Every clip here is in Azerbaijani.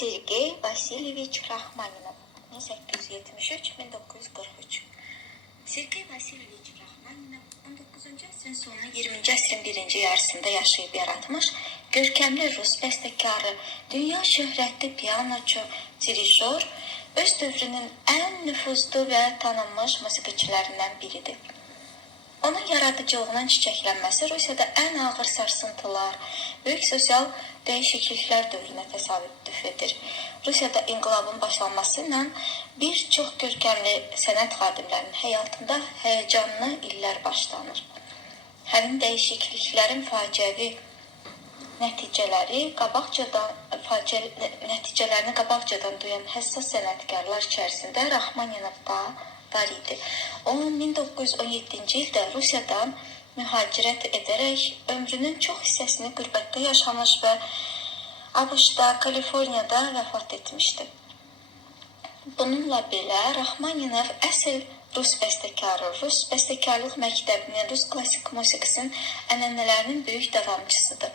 Sergey Vasilyeviç Raxmaninov 1873-1943. Sergey Vasilyeviç Raxmaninov 19-cu əsrin sonu 20-ci əsrin birinci yarısında yaşayıb yaratmış görkəmli Rus bəstəkarı, dünya şöhrətli pianoçu, dirijor, öz dövrünün ən nüfuzlu və tanınmış musiqiçilərindən biridir. Onun yaradıcılığının çiçəklənməsi Rusiyada ən ağır sarsıntılar, böyük sosial dəyişikliklər dövrünə təsadüf edir. Rusiyada inqilabın başlanması ilə bir çox görkəmli sənət xadimlərinin həyatında həyəcanlı illər başlanır. Həmin dəyişikliklərin faciəvi nəticələrini qabaqcadan duyan həssas sənətkarlar içərisində Raxmaninov da var idi. O 1917-ci ildə Rusiyadan mühacirət edərək ömrünün çox hissəsini qürbətdə yaşamış və ABŞ-da, Kaliforniyada vəfat etmişdi. Bununla belə Raxmaninov əsl Rus bəstəkarı, Rus bəstəkarlıq məktəbinin, Rus klassik musiqisinin ənənələrinin böyük davamçısıdır.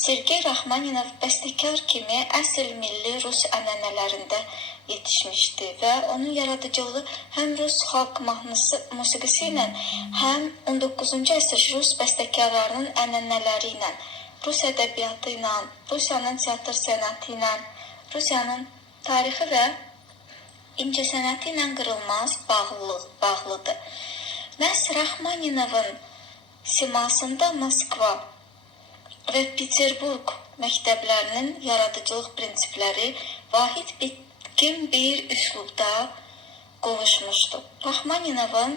Sergey Raxmaninov bəstəkar kimi əsl milli Rus ənənələrində yetişmişdi və onun yaradıcılığı həm Rus xalq mahnısı musiqisi ilə, həm 19-cu əsr Rus bəstəkarlarının ənənələri ilə, Rus ədəbiyyatı ilə, Rusiyanın teatr sənəti ilə, Rusiyanın tarixi və incəsənəti ilə qırılmaz bağlıdır. Məhz Raxmaninovun simasında Moskva və Peterburq məktəblərinin yaradıcılıq prinsipləri vahid bitkin bir üslubda qovuşmuşdu. Raxmaninovun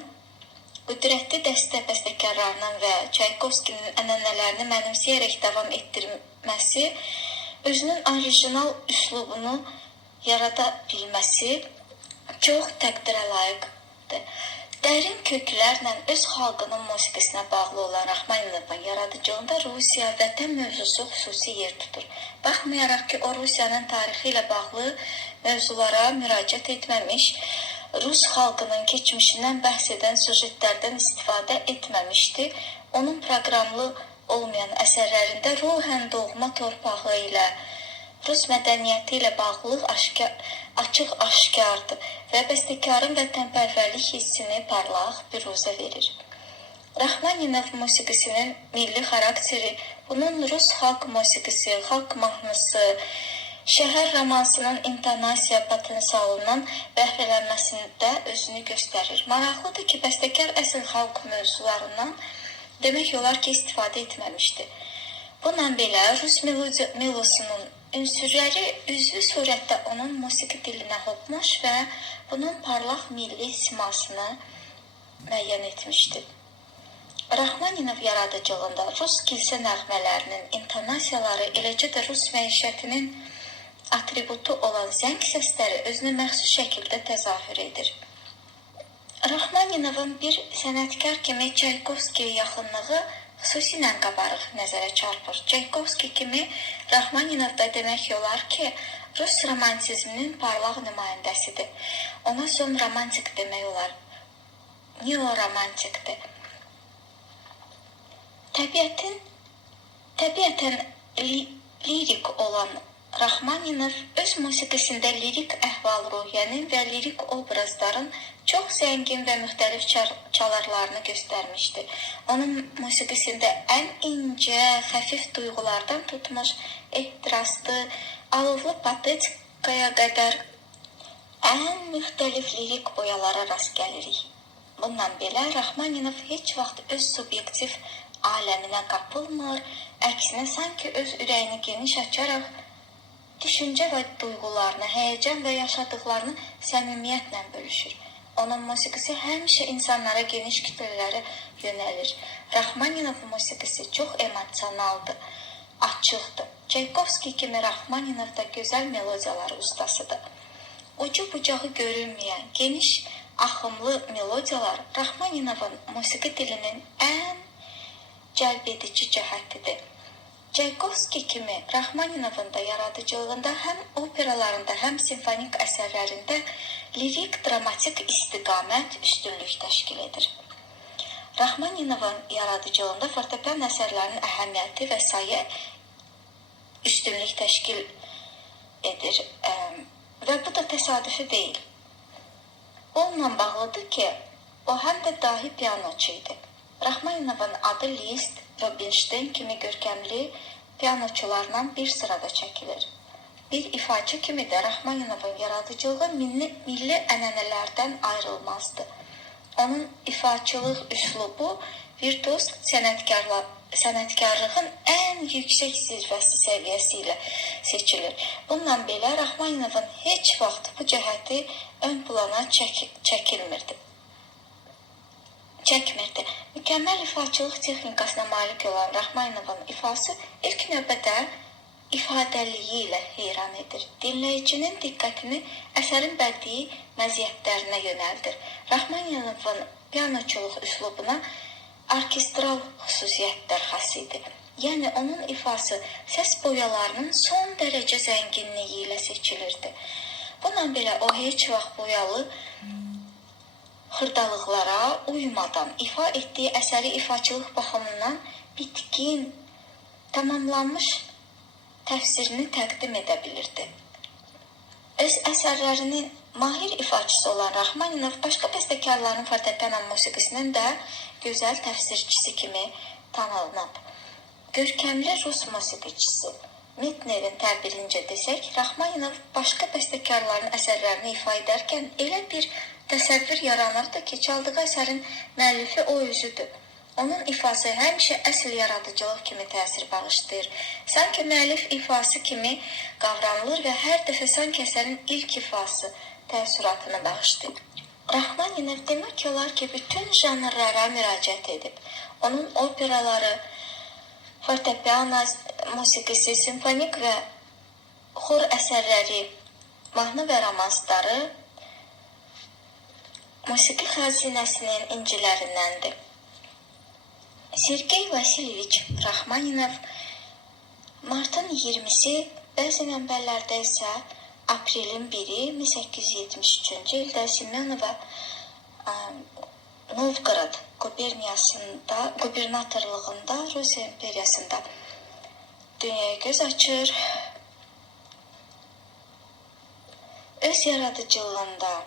qüdrətli dəstə bəstəkarlarının və Çaykovskinin ənənələrini mənimsəyərək davam etdirməsi, özünün orijinal üslubunu yarada bilməsi çox təqdirə layiqdir. Dərin köklərlə öz xalqının musiqisinə bağlı olan Raxmaninovun yaradıcılığında Rusiya, vətən mövzusu xüsusi yer tutur. Baxmayaraq ki, o Rusiyanın tarixi ilə bağlı mövzulara müraciət etməmiş, Rus xalqının keçmişindən bəhs edən süjetlərdən istifadə etməmişdi. Onun proqramlı olmayan əsərlərində ruhən doğma torpağı ilə, Rus mədəniyyəti ilə bağlılıq açıq-aşkardır və bəstəkarın vətənpərvərlik hissini parlaq büruzə verir. Raxmaninov musiqisinin milli xarakteri, bunun Rus xalq musiqisi, xalq mahnısı, şəhər romansının intonasiya potensialından bəhrələnməsində özünü göstərir. Maraqlıdır ki, bəstəkar əsl xalq mövzularından demək olar ki, istifadə etməmişdi. Bununla belə Rus melosunun ünsürləri üzvü surətdə onun musiqi dilinə hopmuş və bunun parlaq milli simasını müəyyən etmişdir. Raxmaninov yaradıcılığında Rus kilsə nəğmələrinin intonasiyaları, eləcə də Rus məişətinin atributu olan zəng səsləri özünü məxsus şəkildə təzahür edir. Raxmaninovun bir sənətkar kimi Çaykovskiyə yaxınlığı xüsusilə qabarıq nəzərə çarpır. Çaykovski kimi Raxmaninov da demək olar ki, Rus romantizminin parlaq nümayəndəsidir. Ona son romantik demək olar. Neo-romantikdir. Təbiətən lirik olan Raxmaninov öz musiqisində lirik əhval-ruhiyyənin və lirik obrazların çox zəngin və müxtəlif çalarlarını göstərmişdir. Onun musiqisində ən incə, xəfif duyğulardan tutmuş, ehtiraslı, alovlu patetikaya qədər ən müxtəlif lirik boyalara rast gəlirik. Bununla belə Raxmaninov heç vaxt öz subyektiv aləminə qapılmır, əksinə sanki öz ürəyini geniş açaraq düşüncə və duyğularını, həyəcan və yaşadıqlarını səmimiyyətlə bölüşür. Onun musiqisi həmişə insanlara geniş kütlələrə yönəlir. Raxmaninov musiqisi çox emosionaldır, açıqdır. Çaykovski kimi Raxmaninov da gözəl melodiyaları ustasıdır. Ucu bucağı görünməyən, geniş, axımlı melodiyalar Raxmaninovun musiqi dilinin ən cəlb edici cəhətidir. Çaykovski kimi Raxmaninovun da yaradıcılığında həm operalarında, həm simfonik əsərlərində lirik, dramatik istiqamət üstünlük təşkil edir. Raxmaninovun yaradıcılığında fortepian əsərlərinin əhəmiyyəti və sayı üstünlük təşkil edir və bu da təsadüfi deyil. Onunla bağlıdır ki, o həm də dahi pianoçu idi. Rachmaninovun adı Liszt, Rubinstein kimi görkəmli pianoçularla bir sırada çəkilir. Bir ifaçı kimi də Rachmaninovun yaradıcılığı milli ənənələrdən ayrılmazdı. Onun ifaçılıq üslubu virtuoz sənətkarlığın ən yüksək zirvəsi səviyyəsi ilə seçilir. Bununla belə Rachmaninovun heç vaxt bu cəhəti ön plana çəkmirdi. Mükəmməl ifaçılıq texnikasına malik olan Rachmaninovun ifası ilk növbədə ifadəliyi ilə heyran edir. Dinləyicinin diqqətini əsərin bədii məziyyətlərinə yönəldir. Rachmaninovun pianoçuluq üslubuna orkestral xüsusiyyətlər xas idi. Yəni, onun ifası səs boyalarının son dərəcə zənginliyi ilə seçilirdi. Bununla belə o heç vaxt boyalı xırdalıqlara uymadan ifa etdiyi əsəri ifaçılıq baxımından bitkin, tamamlanmış təfsirini təqdim edə bilirdi. Öz əsərlərinin mahir ifaçısı olan Rachmaninov başqa bəstəkarların fortepiano musiqisinin də gözəl təfsirçisi kimi tanınıb. Görkəmli rus musiqiçisi Metnerin təbirincə desək, Rachmaninov başqa bəstəkarların əsərlərini ifa edərkən elə bir təsəvvür yaranırdı ki, çaldığı əsərin müəllifi o özüdür. Onun ifası həmişə əsl yaradıcılıq kimi təsir bağışlayır. Sanki müəllif ifası kimi qavranılır və hər dəfə sanki əsərin ilk ifası təəssüratını bağışlayır. Rachmaninov demək olar ki, bütün janrlara müraciət edib. Onun operaları, fortepiano musiqisi, simfonik və xor əsərləri, mahnı və romansları musiqi xəzinəsinin incilərindəndir. Sergey Vasilyeviç Rachmaninov martın 20-si, bəzi mənbələrdə isə aprelin 1-i 1873-cü ildə Semyonova Novgorod qubernatorluğunda Rusiya imperiyasında dünyaya göz açır. Öz yaradıcılığında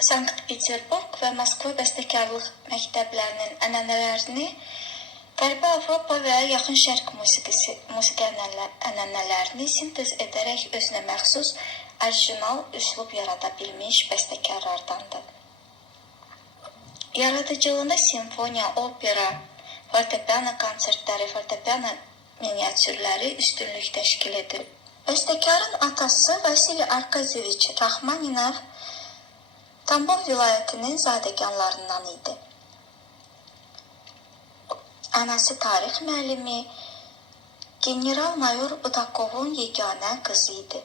Sankt-Peterburg və Moskva bəstəkarlıq məktəblərinin ənənələrini Qərbi Avropa və Yaxın Şərq musiqi ənənələrini sintez edərək özünə məxsus orijinal üslub yarada bilmiş bəstəkarlardandır. Yaradıcılığında simfoniya, opera, fortepiano konsertləri, fortepiano miniatürləri üstünlük təşkil edir. Bəstəkarın atası Vasiliy Arkadyeviç Rachmaninov Tambov vilayətinin zadəganlarından idi. Anası tarix müəllimi, general-mayor Budakovun yeganə qızı idi.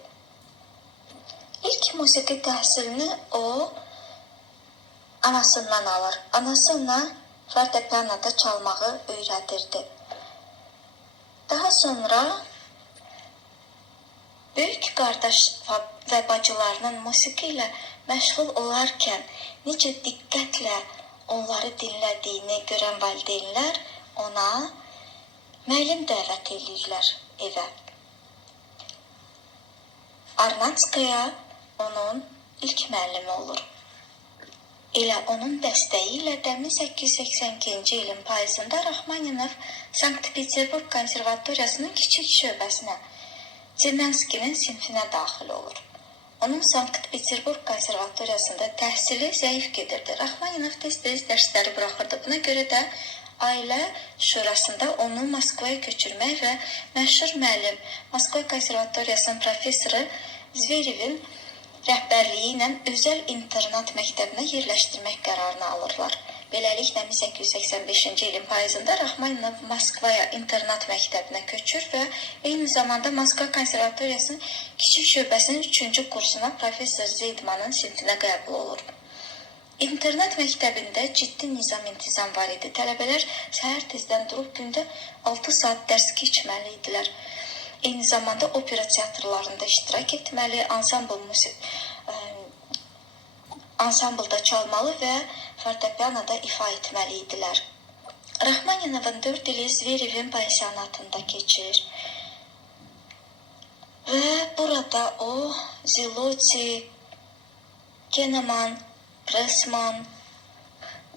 İlk musiqi təhsilini o anasından alır. Anası ona fortepianoda çalmağı öyrədirdi. Daha sonra böyük qardaş və bacılarının musiqi ilə məşğul olarkən necə diqqətlə onları dinlədiyini görən valideynlər ona müəllim dəvət edirlər evə. Arnatskaya onun ilk müəllimi olur. Elə onun dəstəyi ilə də 1882-ci ilin payızında Rachmaninov Sankt-Peterburg konservatoriyasının kiçik şöbəsinə Çermenskinin sinfinə daxil olur. Onun Sankt-Peterburg konservatoriyasında təhsili zəif gedirdi. Rachmaninov tez-tez dərsləri buraxırdı. Buna görə də ailə şurasında onu Moskvaya köçürmək və məşhur müəllim Moskva konservatoriyasının professoru Zverevin rəhbərliyi ilə özəl internat məktəbinə yerləşdirmək qərarını alırlar. Beləliklə 1885-ci ilin payızında Rachmaninov Moskvaya internat məktəbinə köçür və eyni zamanda Moskva konservatoriyasının kiçik şöbəsinin 3-cü kursuna professor Zeydmanın sinfinə qəbul olur. İnternat məktəbində ciddi nizam-intizam var idi. Tələbələr səhər tezdən durub gündə 6 saat dərs keçməli idilər. Eyni zamanda opera teatrlarında iştirak etməli, ansamblda çalmalı və fortepianoda ifa etməli idilər. Rachmaninovun 4 ili Zverevin pansionatında keçir. Və burada o Ziloti, Keneman, Pressman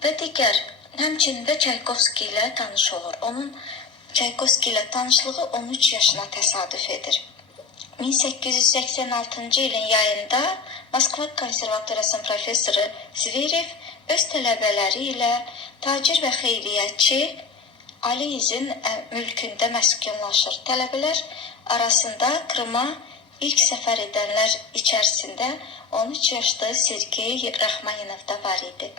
və digər, həmçinin də Çaykovski ilə tanış olur. Onun Çaykovski ilə tanışlığı 13 yaşına təsadüf edir. 1886-cı ilin yayında Moskva konservatoriyasının professoru Zverev öz tələbələri ilə tacir və xeyriyyətçi Aliyizin mülkündə məskunlaşır. Tələbələr arasında Krıma ilk səfər edənlər içərisində 13 yaşlı Sergey Rachmaninov da var idi.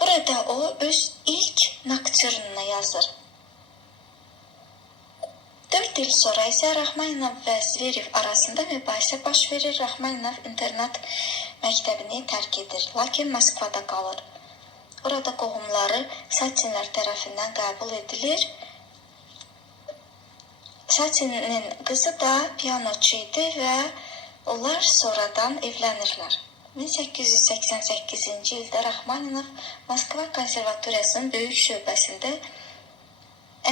Burada o öz ilk nokturunu yazır. 4 il sonra isə Rachmaninov və Zverev arasında mübahisə baş verir. Rachmaninov internat məktəbini tərk edir, lakin Moskvada qalır. Orada qohumları Satinlər tərəfindən qəbul edilir. Satinin qızı da pianoçu idi və onlar sonradan evlənirlər. 1888-ci ildə Rachmaninov Moskva konservatoriyasının böyük şöbəsində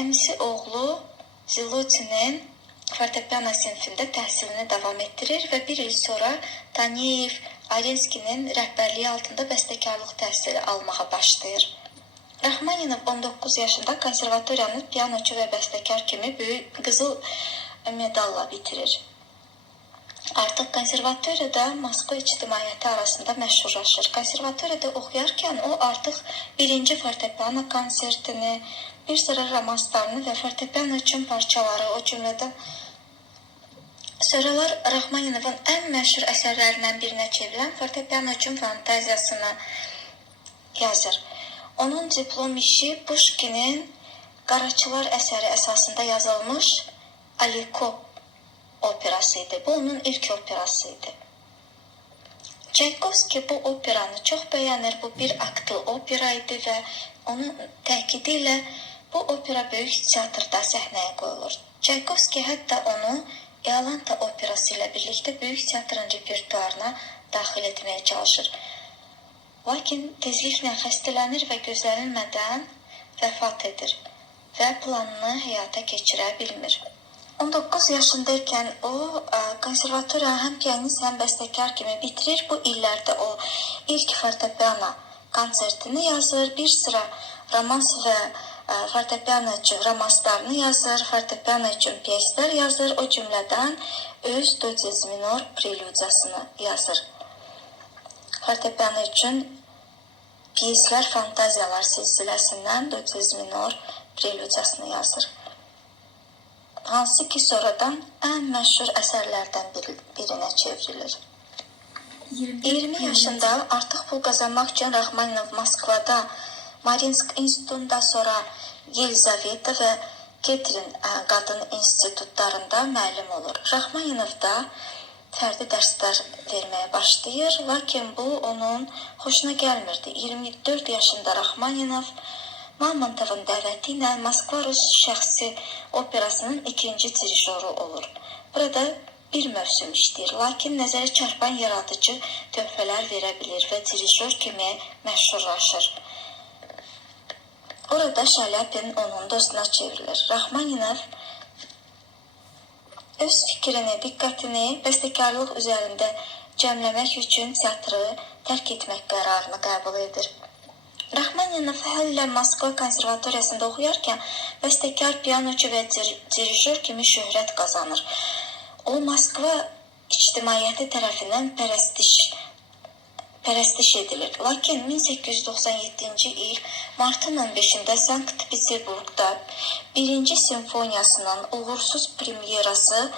əmisi oğlu Zilotinin fortepiano sinfində təhsilini davam etdirir və bir il sonra Taneyev, Arenskinin rəhbərliyi altında bəstəkarlıq təhsili almağa başlayır. Rachmaninov 19 yaşında konservatoriyanı pianoçu və bəstəkar kimi böyük qızıl medalla bitirir. Artıq konservatoriyada Moskva ictimaiyyəti arasında məşhurlaşır. Konservatoriyada oxuyarkən o artıq birinci fortepiano konsertini, bir sıra romanslarını və fortepiano üçün parçaları, o cümlədən sonralar Rachmaninovun ən məşhur əsərlərindən birinə çevrilən fortepiano üçün fantaziyasını yazır. Onun diplom işi Pushkinin Qaraçılar əsəri əsasında yazılmış Aliko operası idi. Bu onun ilk operası idi. Çaykovski bu operanı çox bəyənir. Bu bir aktlı opera idi və onun təkidi ilə bu opera böyük teatrda səhnəyə qoyulur. Çaykovski hətta onu Iolanta operası ilə birlikdə böyük teatrın repertuarına daxil etməyə çalışır. Lakin tezliklə xəstələnir və gözlənilmədən vəfat edir və planını həyata keçirə bilmir. 19 yaşındaykən o konservatoriyanı həm pianist, həm bəstəkar kimi bitirir. Bu illərdə o ilk fortepiano konsertini yazır, bir sıra romans və fortepiano üçün romanslarını yazır, fortepiano üçün pyeslər yazır, o cümlədən öz Do diez minor prelüdiyasını yazır. Fortepiano üçün pyeslər fantaziyalar silsiləsindən Do diez minor prelüdiyasını yazır. Hansı ki sonradan ən məşhur əsərlərdən birinə çevrilir. 20 yaşında artıq pul qazanmaq üçün Rachmaninov Moskvada Marinsk institutunda, sonra Yelizaveta və Ketrin qadın institutlarında müəllim olur. Rachmaninov da fərdi dərslər verməyə başlayır, lakin bu onun xoşuna gəlmirdi. 24 yaşında Rachmaninov Mamontovun dəvəti ilə Moskva Rus şəxsi operasının ikinci dirijoru olur. Burada bir mövsüm işləyir, lakin nəzərə çarpan yaradıcı töhfələr verə bilir və dirijor kimi məşhurlaşır. Orada Şalyapin onun dostuna çevrilir. Rachmaninov öz fikrini, diqqətini bəstəkarlıq üzərində cəmləmək üçün teatrı tərk etmək qərarını qəbul edir. Rachmaninov hələ Moskva konservatoriyasında oxuyarkən bəstəkar, pianoçu və dirijor kimi şöhrət qazanır. O, Moskva ictimaiyyəti tərəfindən pərəstiş edilir. Lakin 1897-ci il martın 15-də Sankt-Peterburqda 1-ci simfoniyasının uğursuz premyerası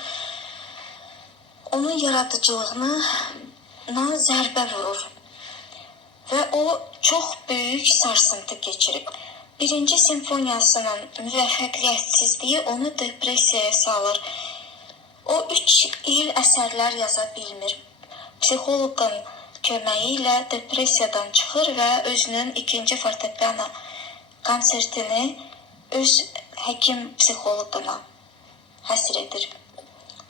onun yaradıcılığına zərbə vurur və o çox böyük sarsıntı keçirib. 1-ci simfoniyasının müvəffəqiyyətsizliyi onu depressiyaya salır. O 3 il əsərlər yaza bilmir. Psixoloqun köməyi ilə depressiyadan çıxır və özünün ikinci fortepiano konsertini öz həkim psixoloquna həsr edir.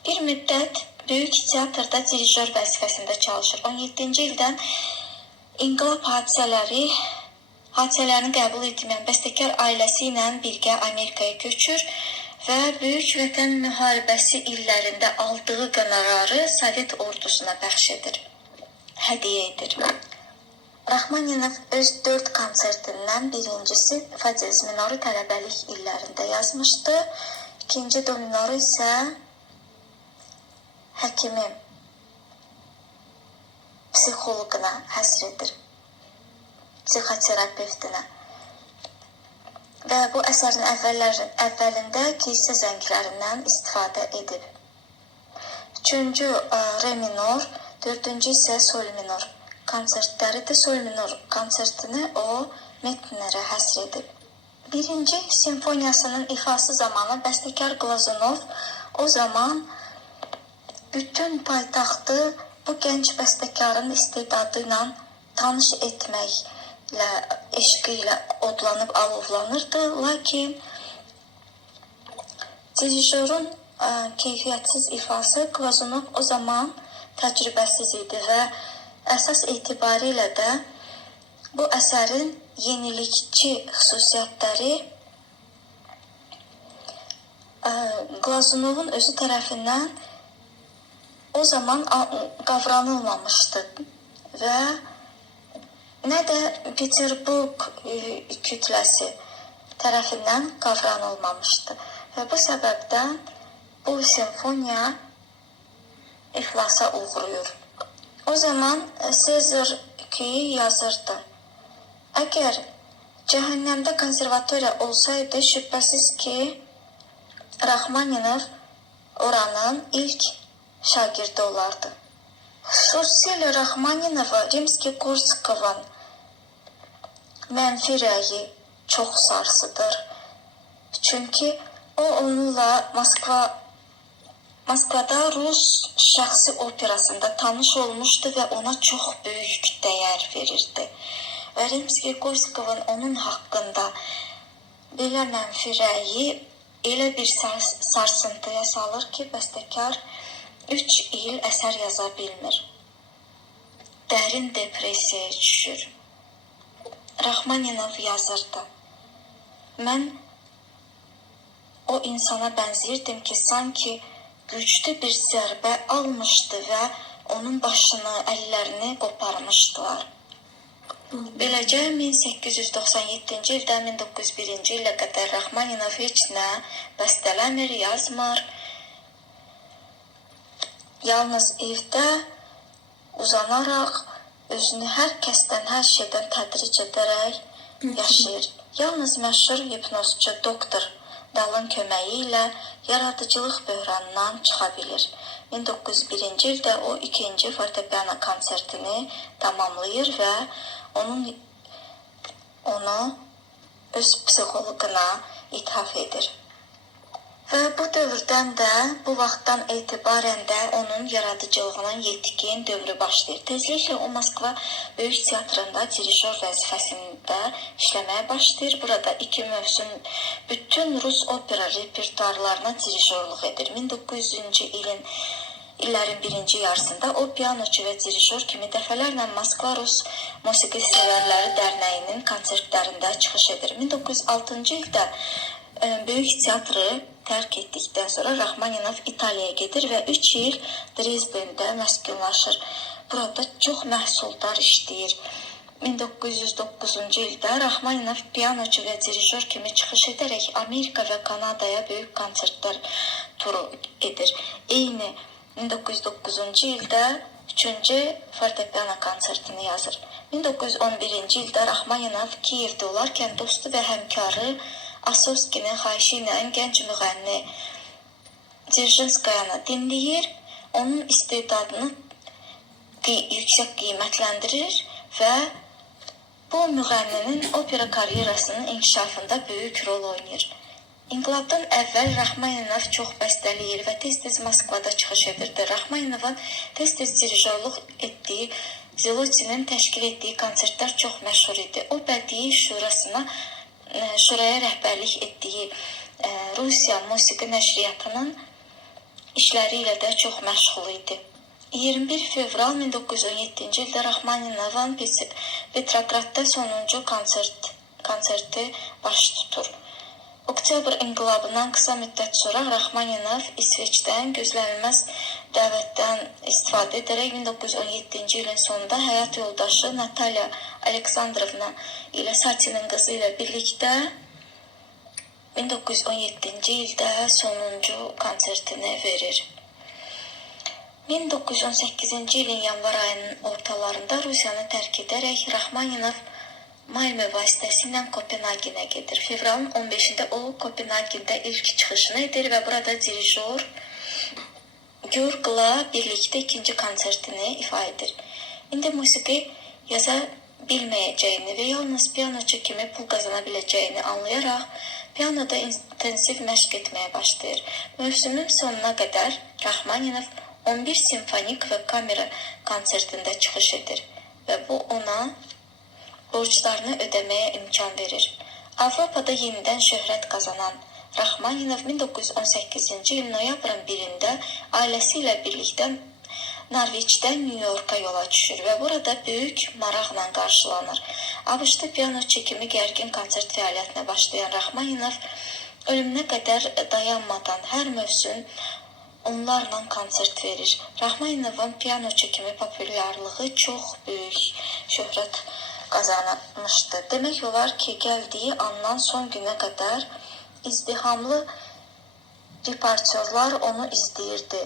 Bir müddət böyük teatrda dirijor vəzifəsində çalışır. 17-ci ildən İnqilab hadisələrini qəbul etməyən bəstəkar ailəsi ilə birgə Amerikaya köçür. və Böyük Vətən müharibəsi illərində aldığı qonorarı Sovet ordusuna bəxş edir, hədiyyə edir. Rachmaninov öz 4 konsertindən birincisi fa diez minoru tələbəlik illərində yazmışdı. İkinci do minoru isə həkimin, psixoloquna həsr edir, psixoterapevtinə. Və bu əsərin əvvəlində kilsə zənglərindən istifadə edib. Üçüncü re minor, dördüncü isə sol minor konsertləri də sol minor konsertini o Metnerə həsr edib. Birinci simfoniyasının ifası zamanı bəstəkar Glazunov o zaman bütün paytaxtı bu gənc bəstəkarın istedadı ilə tanış etməklə, eşqi ilə odlanıb alovlanırdı. Lakin dirijorun keyfiyyətsiz ifası Glazunov o zaman təcrübəsiz idi və əsas etibarilə də bu əsərin yenilikçi xüsusiyyətləri Glazunovun özü tərəfindən o zaman qavranılmamışdı və nə də Peterburq kütləsi tərəfindən qavranılmamışdı. Və bu səbəbdən bu simfoniya iflasa uğrayır. O zaman Sezar Küyi yazırdı. Əgər cəhənnəmdə konservatoriya olsaydı, şübhəsiz ki, Rachmaninov oranın ilk şagirdi olardı. Xüsusilə Rachmaninova Rimski-Korsakovun mənfi rəyi çox sarsıdır. Çünki o onunla Moskvada Rus şəxsi operasında tanış olmuşdu və ona çox böyük dəyər verirdi. Və Rimski-Korsakovun onun haqqında belə mənfi rəyi elə bir sarsıntıya salır ki, bəstəkar 3 il əsər yaza bilmir. Dərin depressiyaya düşür. Rachmaninov yazırdı. Mən o insana bənzirdim ki, sanki güclü bir zərbə almışdı və onun başını, əllərini qoparmışdılar. Beləcə 1897-ci ildən 1901-ci ilə qədər Rachmaninov heç nə bəstələmir, yazmır. Yalnız evdə uzanaraq özünü hər kəsdən, hər şeydən tədric edərək yaşayır. Yalnız məşhur hipnozçu doktor Dalın köməyi ilə yaradıcılıq böhranından çıxa bilir. 1901-ci ildə o ikinci fortepiano konsertini tamamlayır və onu öz psixoloquna ithaf edir. Və bu dövrdən də, bu vaxtdan etibarən də onun yaradıcılığının yetkin dövrü başlayır. Tezliklə o Moskva Böyük Teatrında dirijor vəzifəsində işləməyə başlayır. Burada 2 mövsüm bütün Rus opera repertuarlarına dirijorluq edir. 1900-cü illərin birinci yarısında o pianoçu və dirijor kimi dəfələrlə Moskva Rus Musiqi Sevərləri Dərnəyinin konsertlərində çıxış edir. 1906-cı ildə Böyük Teatrı tərk etdikdən sonra Rachmaninov İtaliyaya gedir və 3 il Dresdendə məskunlaşır. Burada çox məhsuldar işləyir. 1909-cu ildə Rachmaninov pianoçu və dirijor kimi çıxış edərək Amerika və Kanadaya böyük konsertlər turu edir. Eyni 1909-cu ildə 3-cü fortepiano konsertini yazır. 1911-ci ildə Rachmaninov Kiyevdə olarkən dostu və həmkarı Asovskinin xahişi ilə gənc müğənni Dzerzhinskayanı dinləyir, onun istedadını yüksək qiymətləndirir və bu müğənninin opera karyerasının inkişafında böyük rol oynayır. İnqilabdan əvvəl Rachmaninov çox bəstələyir və tez-tez Moskvada çıxış edirdi. Rachmaninovun tez-tez dirijorluq etdiyi, Zelotinin təşkil etdiyi konsertlər çox məşhur idi. O bədii şuraya rəhbərlik etdiyi Rusiya Musiqi Nəşriyyatının işləri ilə də çox məşğul idi. 21 fevral 1917-ci ildə Rachmaninovun Petrogradda sonuncu konserti baş tutur. Oktyabr inqilabından qısa müddət sonra Raxmaninov İsveçdən gözlənilməz dəvətdən istifadə edərək 1917-ci ilin sonunda həyat yoldaşı Natalya Aleksandrovna ilə Satinin qızı ilə birlikdə 1917-ci ildə sonuncu konsertini verir. 1918-ci ilin yanvar ayının ortalarında Rusiyanı tərk edərək Raxmaninov Malmö vasitəsilə Kopenhagenə gedir. Fevralın 15-də o Kopenhagendə ilk çıxışını edir və burada dirijor Györgla birlikdə ikinci konsertini ifa edir. İndi musiqi yaza bilməyəcəyini və yalnız pianoçu kimi pul qazana biləcəyini anlayaraq pianoda intensiv məşq etməyə başlayır. Mövsümün sonuna qədər Raxmaninov 11 simfonik və kamera konsertində çıxış edir və bu ona borclarını ödəməyə imkan verir. Avropada yenidən şöhrət qazanan Raxmaninov 1918-ci il noyabrın 1-də ailəsi ilə birlikdə Norveçdən Nyu-Yorka yola düşür və burada böyük maraqla qarşılanır. ABŞ-da pianoçu kimi gərgin konsert fəaliyyətinə başlayan Raxmaninov ölümünə qədər dayanmadan hər mövsüm onlarla konsert verir. Raxmaninovun pianoçu kimi populyarlığı çox böyük şöhrət qazanmışdı. Demək olar ki, gəldiyi andan son günə qədər izdihamlı reportyorlar onu izləyirdi.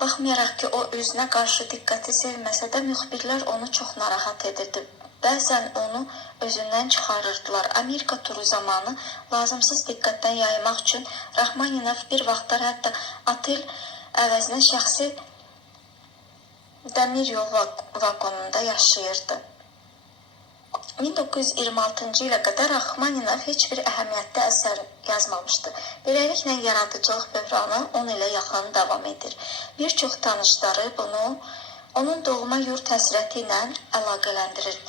Baxmayaraq ki, o özünə qarşı diqqəti sevməsə də müxbirlər onu çox narahat edirdi. Bəzən onu özündən çıxarırdılar. Amerika turu zamanı lazımsız diqqətdən yaymaq üçün Raxmaninov bir vaxtlar hətta otel əvəzinə şəxsi dəmir yol vagonunda yaşayırdı. 1926-cı ilə qədər Raxmaninov heç bir əhəmiyyətli əsər yazmamışdı. Beləliklə, yaradıcılıq böhranı 10 ilə yaxın davam edir. Bir çox tanışları bunu onun doğma yurt həsrəti ilə əlaqələndirir.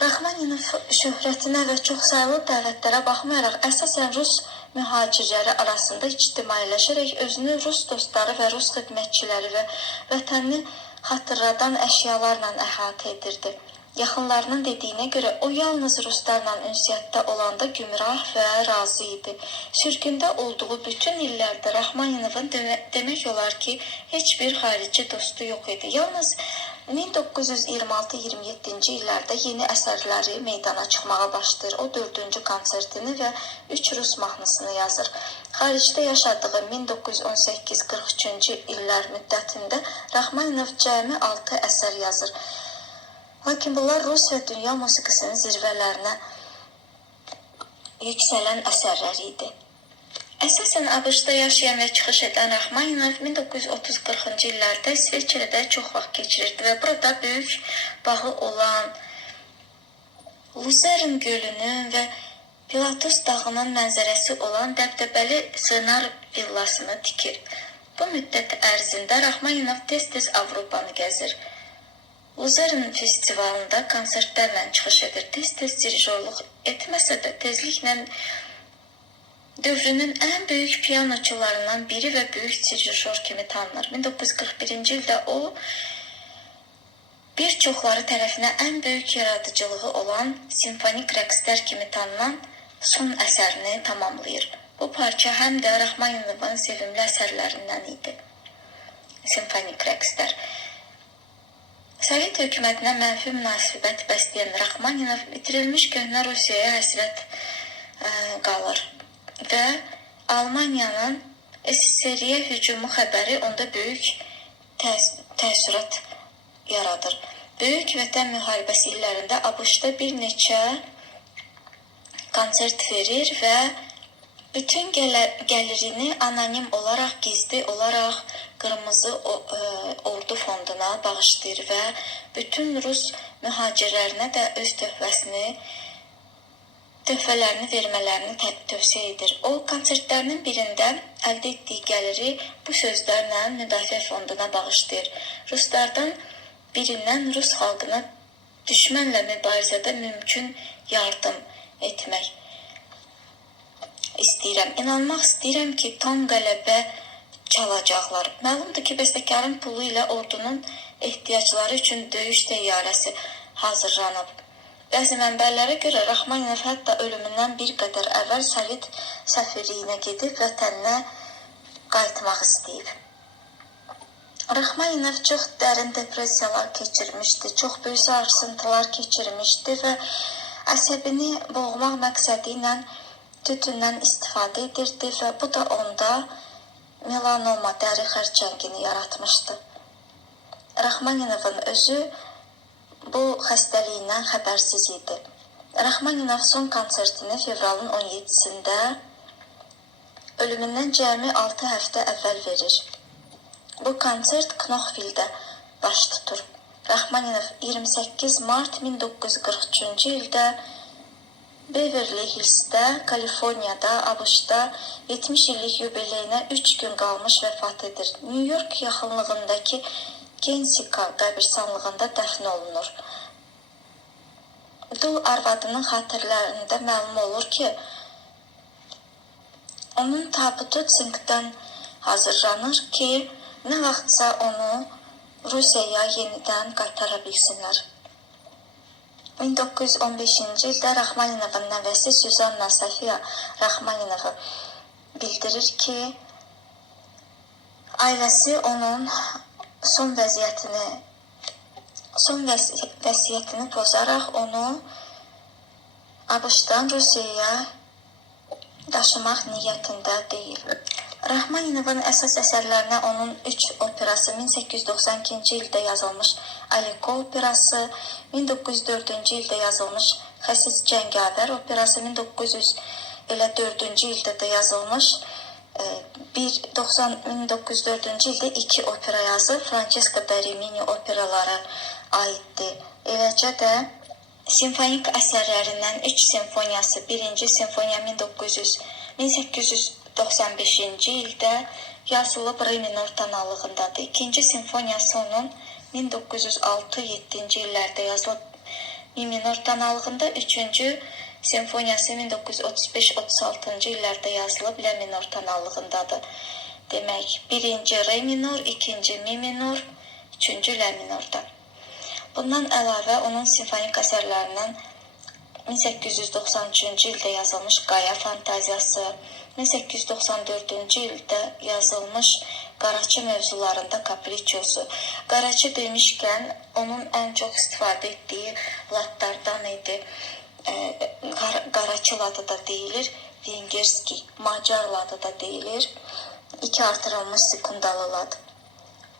Raxmaninov şöhrətinə və çoxsaylı dəvətlərə baxmayaraq əsasən Rus mühacirləri arasında ictimailəşərək özünü Rus dostları və Rus xidmətçiləri və vətənini xatırladan əşyalarla əhatə edirdi. Yaxınlarının dediyinə görə o yalnız ruslarla ünsiyyətdə olanda gümrah və razı idi. Sürgündə olduğu bütün illərdə Raxmaninovun demək olar ki, heç bir xarici dostu yox idi. Yalnız 1926-27-ci illərdə yeni əsərləri meydana çıxmağa başlayır. O 4-cü konsertini və 3 rus mahnısını yazır. Xaricdə yaşadığı 1918-43-cü illər müddətində Raxmaninov cəmi 6 əsər yazır. Lakin bunlar Rus və dünya musiqisinin zirvələrinə yüksələn əsərlər idi. Əsasən ABŞ-da yaşayan və çıxış edən Raxmaninov 1930-40-cı illərdə İsveçrədə çox vaxt keçirirdi və burada böyük bağı olan Luzern gölünün və Pilatus dağının mənzərəsi olan dəbdəbəli Sığınar villasını tikir. Bu müddət ərzində Raxmaninov tez-tez Avropanı gəzir. Luzern festivalında konsertlərlə çıxış edir. Tez-tez dirijorluq etməsə də tezliklə dövrünün ən böyük pianoçularından biri və böyük dirijor kimi tanınır. 1941-ci ildə o bir çoxları tərəfinə ən böyük yaradıcılığı olan simfonik rəqslər kimi tanınan son əsərini tamamlayır. Bu parça həm də Raxmaninovun sevimli əsərlərindən idi. Simfonik rəqslər. Sovet hökumətinə mənfi münasibət bəsləyən Raxmaninov itirilmiş köhnə Rusiyaya həsrət qalır və Almaniyanın SSR-yə hücumu xəbəri onda böyük təəssürat yaradır. Böyük Vətən müharibəsi illərində ABŞ-da bir neçə konsert verir və bütün gəlirini anonim olaraq, gizli olaraq Qırmızı Ordu fonduna bağışlayır və bütün Rus mühacirlərinə də öz töhfələrini vermələrini tövsiyə edir. O, konsertlərinin birində əldə etdiyi gəliri bu sözlərlə Müdafiə fonduna bağışlayır. Ruslardan birindən Rus xalqına düşmənlə mübarizədə mümkün yardım etmək istəyirəm. İnanmaq istəyirəm ki, tam qələbə çalacaqlar. Məlumdur ki, bəstəkarın pulu ilə ordunun ehtiyacları üçün döyüş təyyarəsi hazırlanıb. Bəzi mənbələrə görə Rəhmaninov hətta ölümündən bir qədər əvvəl Sovet səfirliyinə gedib vətəninə qayıtmaq istəyib. Rəhmaninov çox dərin depressiyalar keçirmişdi, çox böyük sarsıntılar keçirmişdi və əsəbini boğmaq məqsədi ilə tütündən istifadə edirdi və bu da onda melanoma, dəri xərçəngini yaratmışdı. Rəhmaninovun özü bu xəstəliyindən xəbərsiz idi. Rəhmaninov son konsertini fevralın 17-sində ölümündən cəmi 6 həftə əvvəl verir. Bu konsert Knoxvilldə baş tutur. Rəhmaninov 28 mart 1943-cü ildə Beverly Hillsdə, Kaliforniyada, ABŞ-da 70 illik yubileyinə 3 gün qalmış vəfat edir. New York yaxınlığındakı Kensika qəbirstanlığında dəfn olunur. Dul arvadının xatirələrində məlum olur ki, onun tabutu sinkdən hazırlanır ki, nə vaxtsa onu Rusiyaya yenidən qaytara bilsinlər. 1915-ci ildə Rəhmaninovun nəvəsi Suzanna Sofiya Rəhmaninova bildirir ki, ailəsi onun son vəsiyyətini pozaraq onu ABŞ-dan Rusiyaya daşımaq niyyətində deyil. Rəhmaninovun əsas əsərlərinə onun 3 operası 1892-ci ildə yazılmış Aliko operası, 1904-cü ildə yazılmış Xəsis Cəngavər operası, 1904-cü ildə də yazılmış 1904-cü ildə 2 opera yazıb, Francesca da Rimini operalara aiddir. Eləcə də simfonik əsərlərindən 3 simfoniyası, 1-ci simfoniya 1895-ci ildə yazılıb re minor tonallığındadır. 2-ci simfoniyası onun 1906-7-ci illərdə yazılıb mi minor tonallığında, 3-cü simfoniyası 1935-36-cı illərdə yazılıb lə minor tonallığındadır. Demək, 1-ci re minor, 2-ci mi minor, 3-cü lə minorda. Bundan əlavə onun simfonik əsərlərindən 1893-cü ildə yazılmış Qaya fantaziyası, 1894-cü ildə yazılmış Qaraçı mövzularında Kapriçosu. Qaraçı demişkən, onun ən çox istifadə etdiyi ladlardan idi. Qaraçı ladı da deyilir, Vengerski, Macar ladı da deyilir, 2 artırılmış sekundalı lad.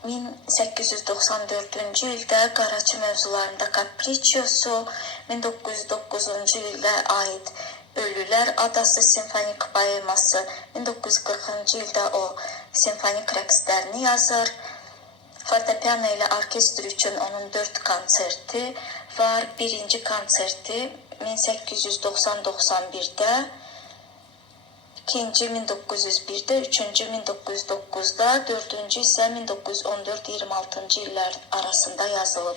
1894-cü ildə Qaraçı mövzularında Kapriçosu, 1909-cu ildə aid Ölülər Adası simfonik poeması, 1940-cı ildə o simfonik rəqslərini yazır. Fortepiano ilə orkestr üçün onun 4 konserti var. 1-ci konserti 1890-91-də, 2-ci 1901-də, 3-cü 1909-da, 4-cü isə 1914-26-cı illər arasında yazılıb.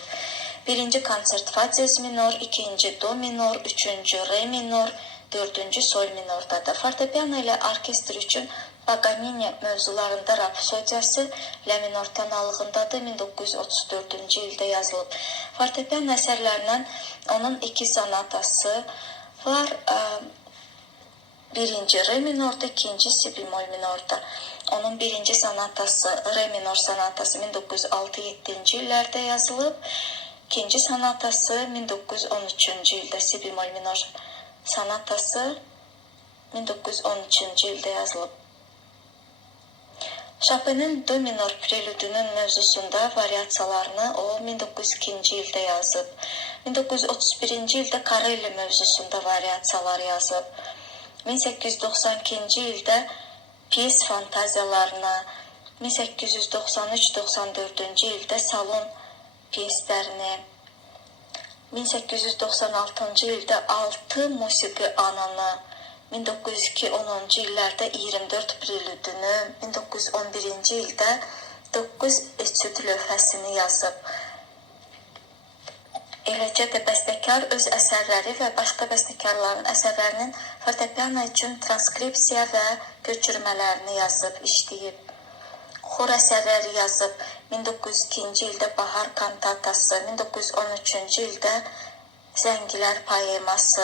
1-ci konsert fa diez minor, 2-ci do minor, 3-cü re minor, 4-cü sol minordadır. Fortepiano ilə orkestr üçün Paganini mövzularında Rapsodiyası lə minor tonallığındadır, 1934-cü ildə yazılıb. Fortepiano əsərlərindən onun 2 sonatası var, 1-ci re minorda, 2-ci si bemol minorda. Onun 1-ci sonatası, re minor sonatası 1906-7-ci illərdə yazılıb, 2-ci sonatası 1913-cü ildə, si bemol minor sonatası 1913-cü ildə yazılıb. Chopin'in do minor prelüdünün mövzusunda variasiyalarını o 1902-ci ildə yazıb. 1931-ci ildə Kareli mövzusunda variasiyalar yazıb. 1892-ci ildə piyes fantaziyalarını, 1893-94-cü ildə salon piyeslərini, 1896-cı ildə 6 musiqi anını, 1902-10-cu illərdə 24 prelüdünü, 1911-ci ildə 9 etüd lövhəsini yazıb. Eləcə də bəstəkar öz əsərləri və başqa bəstəkarların əsərlərinin fortepiano üçün transkripsiya və köçürmələrini yazıb, işləyib. Xor əsərləri yazıb. 1902-ci ildə Bahar kantatası, 1913-cü ildə Zəngilər poeması,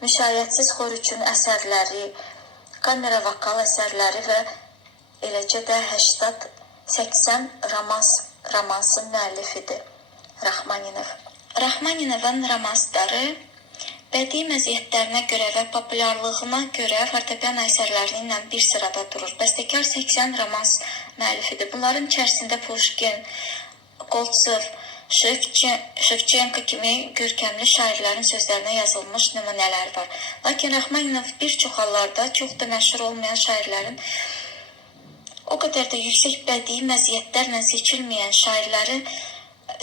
müşayiətsiz xor üçün əsərləri, kamera vokal əsərləri və eləcə də 80 romansın müəllifidir Rachmaninov. Rachmaninovun romansları bədii məziyyətlərinə görə və populyarlığına görə fortepiano əsərləri ilə bir sırada durur. Bəstəkar 80 romans müəllifidir. Bunların içərisində Pushkin, Koltsev, Şevçenko kimi görkəmli şairlərin sözlərinə yazılmış nümunələr var. Lakin Rachmaninov bir çox hallarda çox da məşhur olmayan şairlərin o qədər də yüksək bədii məziyyətlərlə seçilməyən şairlərin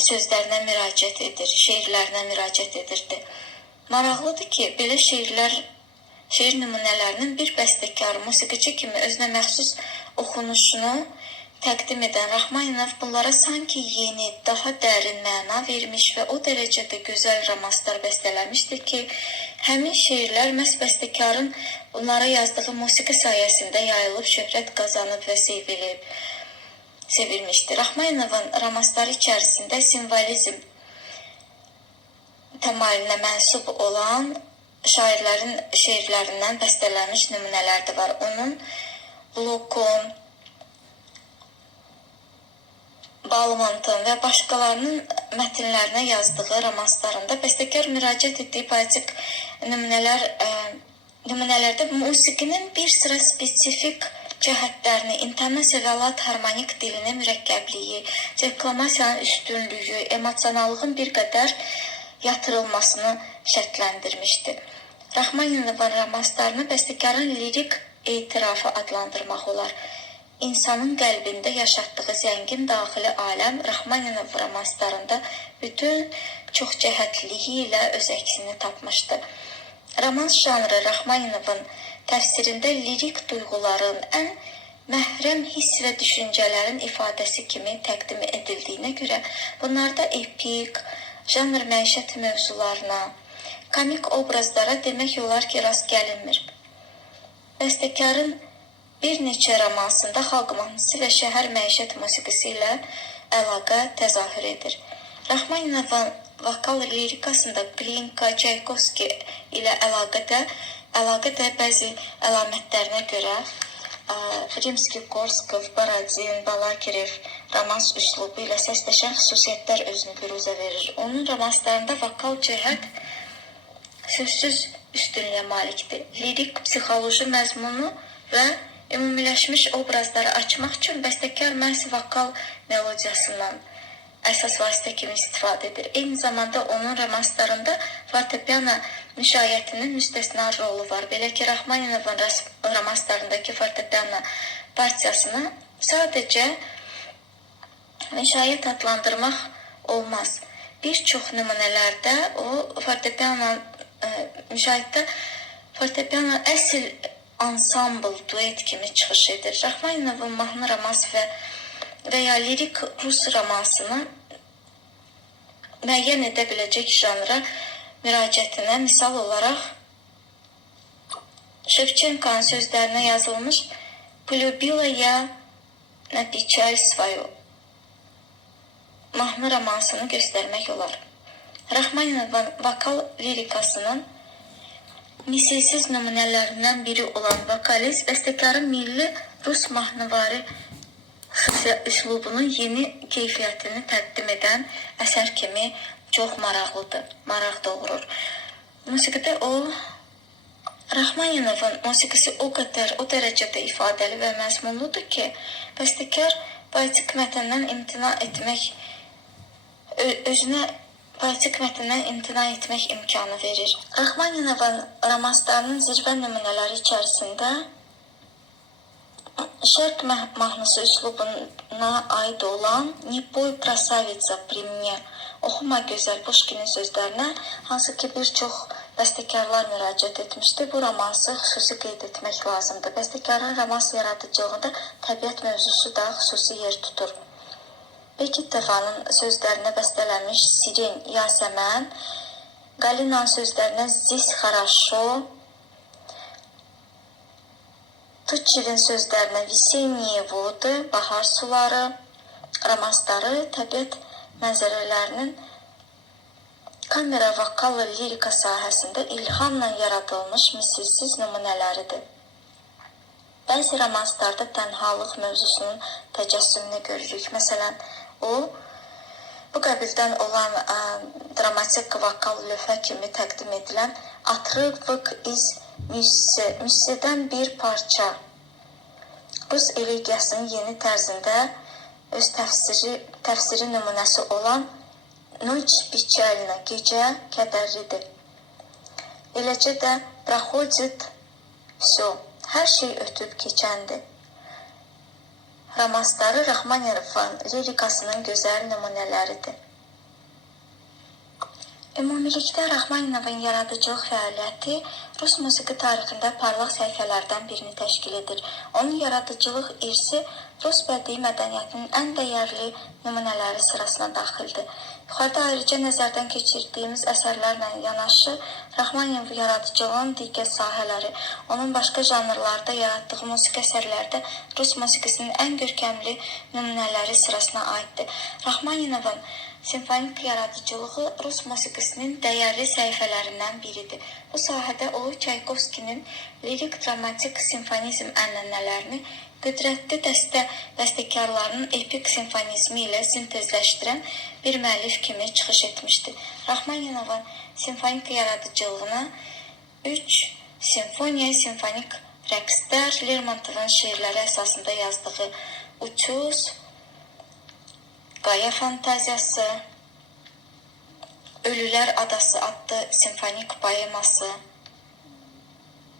sözlərinə müraciət edir, şeirlərinə müraciət edirdi. Maraqlıdır ki, belə şeir nümunələrinin bir bəstəkar, musiqiçi kimi özünə məxsus oxunuşunu təqdim edən Rachmaninov bunlara sanki yeni, daha dərin məna vermiş və o dərəcədə gözəl romanslar bəstələmişdir ki, həmin şeirlər məhz bəstəkarın bunlara yazdığı musiqi sayəsində yayılıb, şöhrət qazanıb və sevilmişdir. Rachmaninovun romansları içərisində simvolizm təmayilinə mənsub olan şairlərin şeirlərindən bəstələnmiş nümunələr də var. Onun Blokun, Balmantın və başqalarının mətnlərinə yazdığı romanslarında bəstəkar müraciət etdiyi poetik nümunələrdə musiqinin bir sıra spesifik cəhətlərini, intonasiya və lat harmonik dilinin mürəkkəbliyi, deklamasiyanın üstünlüyü, emosionallığın bir qədər yatırılmasını şərtləndirmişdir. Rachmaninovun romanslarını bəstəkarın lirik etirafı adlandırmaq olar. İnsanın qəlbində yaşatdığı zəngin daxili aləm Rachmaninov romanslarında bütün çoxcəhətliyi ilə öz əksini tapmışdı. Romans janrı Rachmaninovun təfsirində lirik duyğuların, ən məhrəm hiss və düşüncələrin ifadəsi kimi təqdim edildiyinə görə, bunlarda epik, janr məişət mövzularına, komik obrazlara demək olar ki, rast gəlinmir. Bəstəkarın bir neçə romansında xalq mahnısı və şəhər məişət musiqisi ilə əlaqə təzahür edir. Rachmaninovun vokal lirikasında Glinka, Çaykovski ilə əlaqə də bəzi əlamətlərinə görə Rimski-Korskov, Baradin, Balakirev romans üslubu ilə səsləşən xüsusiyyətlər özünü büruzə verir. Onun romanslarında vokal cəhət sözsüz üstünlüyə malikdir. Lirik, psixoloji məzmunu və ümumiləşmiş obrazları açmaq üçün bəstəkar məhz vokal melodiyasından əsas vasitə kimi istifadə edir. Eyni zamanda onun romanslarında fortepiano müşayiətinin müstəsna rolu var. Belə ki, Rachmaninovun romanslarındakı fortepiano partiyasını sadəcə müşayiət adlandırmaq olmaz. Bir çox nümunələrdə o müşayiətdə fortepiano əsl ansambl, duet kimi çıxış edir. Rachmaninovun mahnı romans və ya lirik rus romansını müəyyən edə biləcək janra müraciətinə misal olaraq Şevçenkonun sözlərinə yazılmış "Polюбила я на печаль свою" mahnı romansını göstərmək olar. Rachmaninovun vokal lirikasının misilsiz nümunələrindən biri olan vokalist bəstəkarın milli rus mahnıvari üslubunun yeni keyfiyyətini təqdim edən əsər kimi çox maraqlıdır, maraq doğurur. Musiqidə Rachmaninovun musiqisi o dərəcədə ifadəli və məzmunludur ki, bəstəkar poetik mətndən imtina etmək imkanı verir. Rachmaninovun romanslarının zirvə nümunələri içərisində Şərq mahnısı üslubuna aid olan "Ne pой, красавица, при мне" oxuma gözəl Pushkinin sözlərinə, hansı ki bir çox bəstəkarlar müraciət etmişdi. Bu romansı xüsusi qeyd etmək lazımdır. Bəstəkarın romans yaradıcılığında təbiət mövzusu da xüsusi yer tutur. Beketovanın sözlərinə bəstələnmiş "Siren", "Yasəmən", Qalinanın sözlərinə "Здесь хорошо", Tuçevin sözlərinə "Vесенние воды", "Bahar suları" romansları təbiət mənzərələrinin kamera, vokal və lirika sahəsində ilhamla yaradılmış misilsiz nümunələridir. Bəzi romanslarda tənhalıq mövzusunun təcəssümünü görürük. Məsələn, bu qəbildən olan dramatik vokal lövhə kimi təqdim edilən Atrıvıq iz Müssedən bir parça Rus elegiyasının yeni tərzində öz təfsiri nümunəsi olan Noç Biçəlina, gecə kədərlidir. Eləcə də Prohodit Vso, hər şey ötüb keçəndir. Romansları Raxmanovun lirikasının gözəl nümunələridir. Ümumilikdə Raxmanovun yaradıcılıq fəaliyyəti Rus musiqi tarixində parlaq səhifələrdən birini təşkil edir. Onun yaradıcılıq irsi Rus bədii mədəniyyətinin ən dəyərli nümunələri sırasına daxildir. Yuxarıda ayrıca nəzərdən keçirdiyimiz əsərlərlə yanaşı, Raxmanov yaradıcılığın digər sahələri, onun başqa janrlarda yaratdığı musiqi əsərlərdə Rus musiqisinin ən görkəmli nümunələri sırasına aiddir. Raxmanovun simfonik yaradıcılığı Rus musiqisinin dəyərli səhifələrindən biridir. Bu sahədə o, Çaykovskinin lirik-dramatik simfonizm ənənələrini qüdrətli bəstəkarlarının epik simfonizmi ilə sintezləşdirən bir müəllif kimi çıxış etmişdir. Raxmanovun simfonik yaradıcılığına 3 simfoniya, simfonik rəqslər, Lermontovun şeirləri əsasında yazdığı Uçuz, Qaya fantaziyası, Ölülər adası adlı simfonik poeması,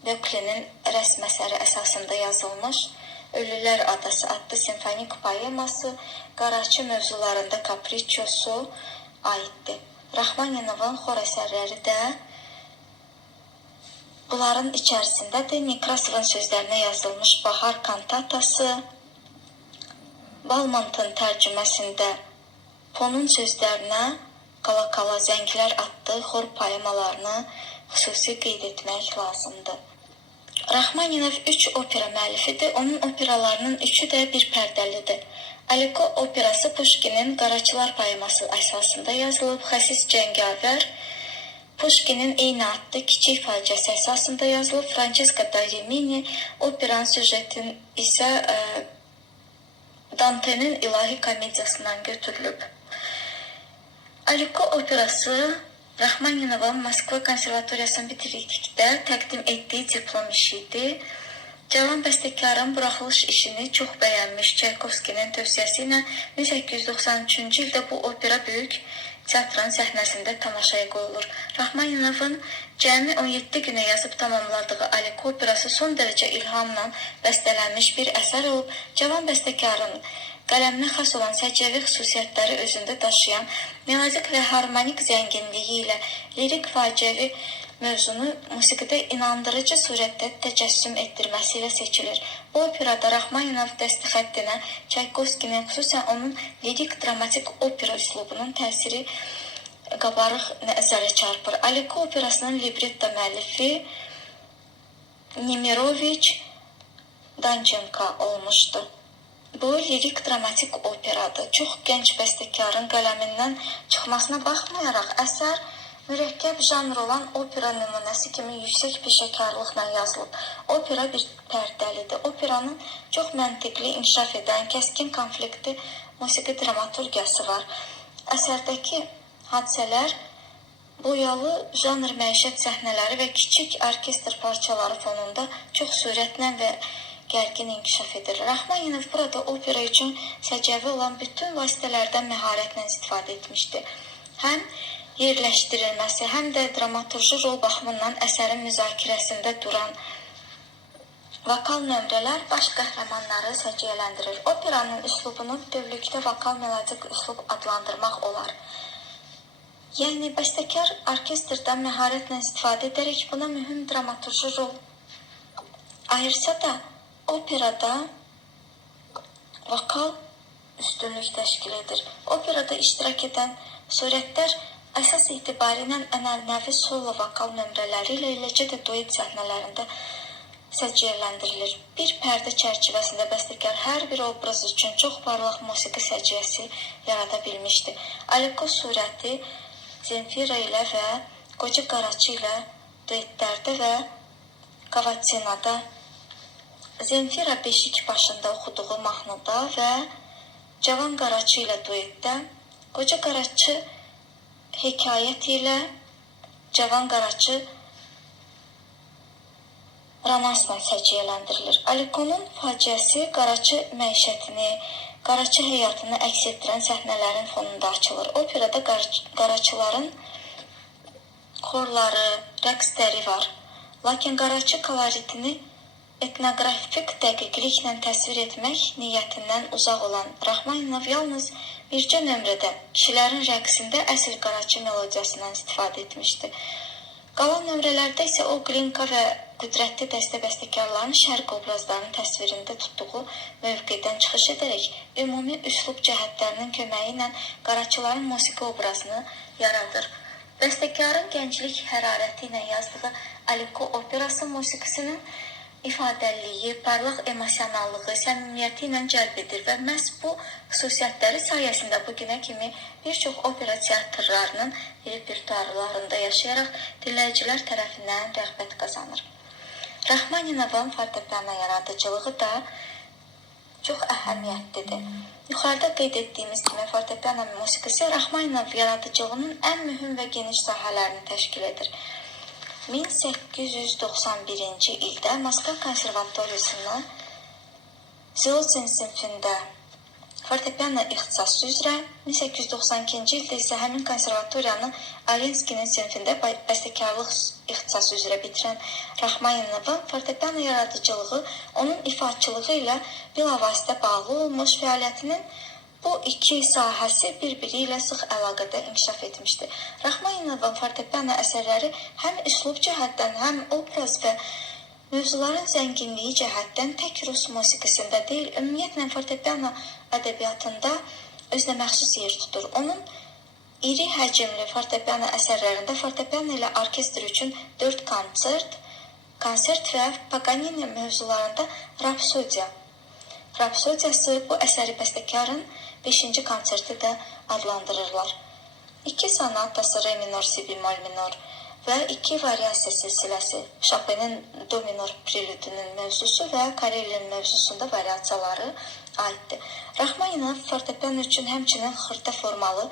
Böklinin rəsm əsəri əsasında yazılmış Ölülər adası adlı simfonik poeması, Qaraçı mövzularında Kapriçosu aiddir. Raxmanovun xor əsərləri də bunların içərisindədir. Nekrasovun sözlərinə yazılmış Bahar kantatası, Balmontun tərcüməsində Ponun sözlərinə Qala-qala zənglər adlı xor poemalarını xüsusi qeyd etmək lazımdır. Raxmanov 3 opera müəllifidir. Onun operalarının 3-ü də bir pərdəlidir. Aliko operası Puşkinin Qaraçılar poeması əsasında yazılıb. Xəsis Cəngavər Puşkinin eyni adlı kiçik faciəsi əsasında yazılıb. Francesca da Rimini operanın süjetin isə Dante'nin ilahi komediyasından götürülüb. Aliko operası Raxmanovun Moskva konservatoriyasını bitirdikdə təqdim etdiyi diplom işi idi. Cavan bəstəkarın buraxılış işini çox bəyənmiş Çaykovskinin tövsiyəsi ilə 1893-cü ildə bu opera böyük teatrın səhnəsində tamaşaya qoyulur. Raxmanovun cəmi 17 günə yazıb tamamladığı Aliko operası son dərəcə ilhamla bəstələnmiş bir əsər olub. Cavan bəstəkarın qələminə xas olan səciyyəvi xüsusiyyətləri özündə daşıyan melodik və harmonik zənginliyi ilə lirik faciəvi mövzunu musiqidə inandırıcı surətdə təcəssüm etdirməsi ilə seçilir. Bu operada Raxmanov dəstəxəttinə Çaykovskinin, xüsusən onun lirik-dramatik opera üslubunun təsiri qabarıq nəzərə çarpır. Aliko operasının libretto müəllifi Nemiroviç Danchenko olmuşdu. Bu lirik-dramatik operadır. Çox gənc bəstəkarın qələmindən çıxmasına baxmayaraq, əsər mürəkkəb janr olan opera nümunəsi kimi yüksək peşəkarlıqla yazılıb. Opera bir pərdəlidir. Operanın çox məntiqli inkişaf edən, kəskin konfliktli musiqi dramaturgiyası var. Əsərdəki hadisələr boyalı janr məişət səhnələri və kiçik orkestr parçaları fonunda çox sürətlə və gərgin inkişaf edir. Raxmanov burada opera üçün səciyyəvi olan bütün vasitələrdən məharətlə istifadə etmişdir. Həm yerləşdirilməsi, həm də dramaturji rol baxımından əsərin müzakirəsində duran vokal nömrələr baş qəhrəmanları səciyyələndirir. Operanın üslubunu bütövlükdə vokal melodik üslub adlandırmaq olar. Yəni, bəstəkar orkestrdən məharətlə istifadə edərək buna mühüm dramaturji rol ayırsa da, operada vokal üstünlük təşkil edir. Operada iştirak edən surətlər əsas etibarı ilə ənənəvi solo vokal nömrələri ilə eləcə də duet səhnələrində səciyyələndirilir. Bir pərdə çərçivəsində bəstəkar hər bir obraz üçün çox parlaq musiqi səciyyəsi yarada bilmişdir. Aliko surəti Zenfira ilə və Qoca Qaraçı ilə duetlərdə və Kavatinada, Zenfira beşik başında oxuduğu mahnıda və Cavan Qaraçı ilə duetdə, Qoca Qaraçı hekayət ilə, Cavan Qaraçı romansla səciyyələndirilir. Alikonun faciəsi Qaraçı məişətini, Qaraçı həyatını əks etdirən səhnələrin fonunda açılır. Operada Qaraçıların xorları, rəqsləri var. Lakin Qaraçı koloritini etnoqrafik dəqiqliklə təsvir etmək niyyətindən uzaq olan Rəhmanинov yalnız bircə nömrədə kişilərin rəqsində əsl Qaraçı melodiyasından istifadə etmişdi. Qalan nömrələrdə isə o Glinka və qüdrətli dəstə bəstəkarlarının şərq obrazlarının təsvirində tutduğu mövqedən çıxış edərək ümumi üslub cəhətlərinin köməyi ilə Qaraçıların musiqi obrazını yaradır. Bəstəkarın gənclik hərarəti ilə yazdığı Aliko operası musiqisinin ifadəliliyi, parlaq emosionallığı, səmimiyyəti ilə cəlb edir və məhz bu xüsusiyyətləri sayəsində bugünə kimi bir çox opera teatrlarının repertuarlarında yaşayaraq dinləyicilər tərəfindən rəğbət qazanır. Rəhmaninovun fortepiano yaradıcılığı da çox əhəmiyyətlidir. Yuxarıda qeyd etdiyimiz kimi fortepiano musiqisi Rəhmaninov yaradıcılığının ən mühüm və geniş sahələrini təşkil edir. 1891-ci ildə Moskva konservatoriyasının Zolzin sinfində fortepiano ixtisası üzrə, 1892-ci ildə isə həmin konservatoriyanın Alenskinin sinfində bəstəkarlıq ixtisası üzrə bitirən Rəhmaninovun fortepiano yaradıcılığı onun ifaçılığı ilə bilavasitə bağlı olmuş, fəaliyyətinin bu iki sahəsi bir-biri ilə sıx əlaqədə inkişaf etmişdi. Rəhmaninovun fortepiano əsərləri həm üslub cəhətdən, həm obraz və mövzuların zənginliyi cəhətdən tək rus musiqisində deyil, ümumiyyətlə fortepiano ədəbiyyatında özünə məxsus yer tutur. Onun iri həcmli fortepiano əsərlərində fortepiano ilə orkestr üçün 4 konsert və Paganini mövzularında Rapsodiyası bu əsəri bəstəkarın 5-ci konserti də adlandırırlar. 2 sonatası re minor, si bemol minor və 2 variasiya silsiləsi, Chopin'in do minor prelüdünün mövzusu və Karelin mövzusunda variasiyaları aiddir. Rəhmaninov fortepiano üçün həmçinin xırda formalı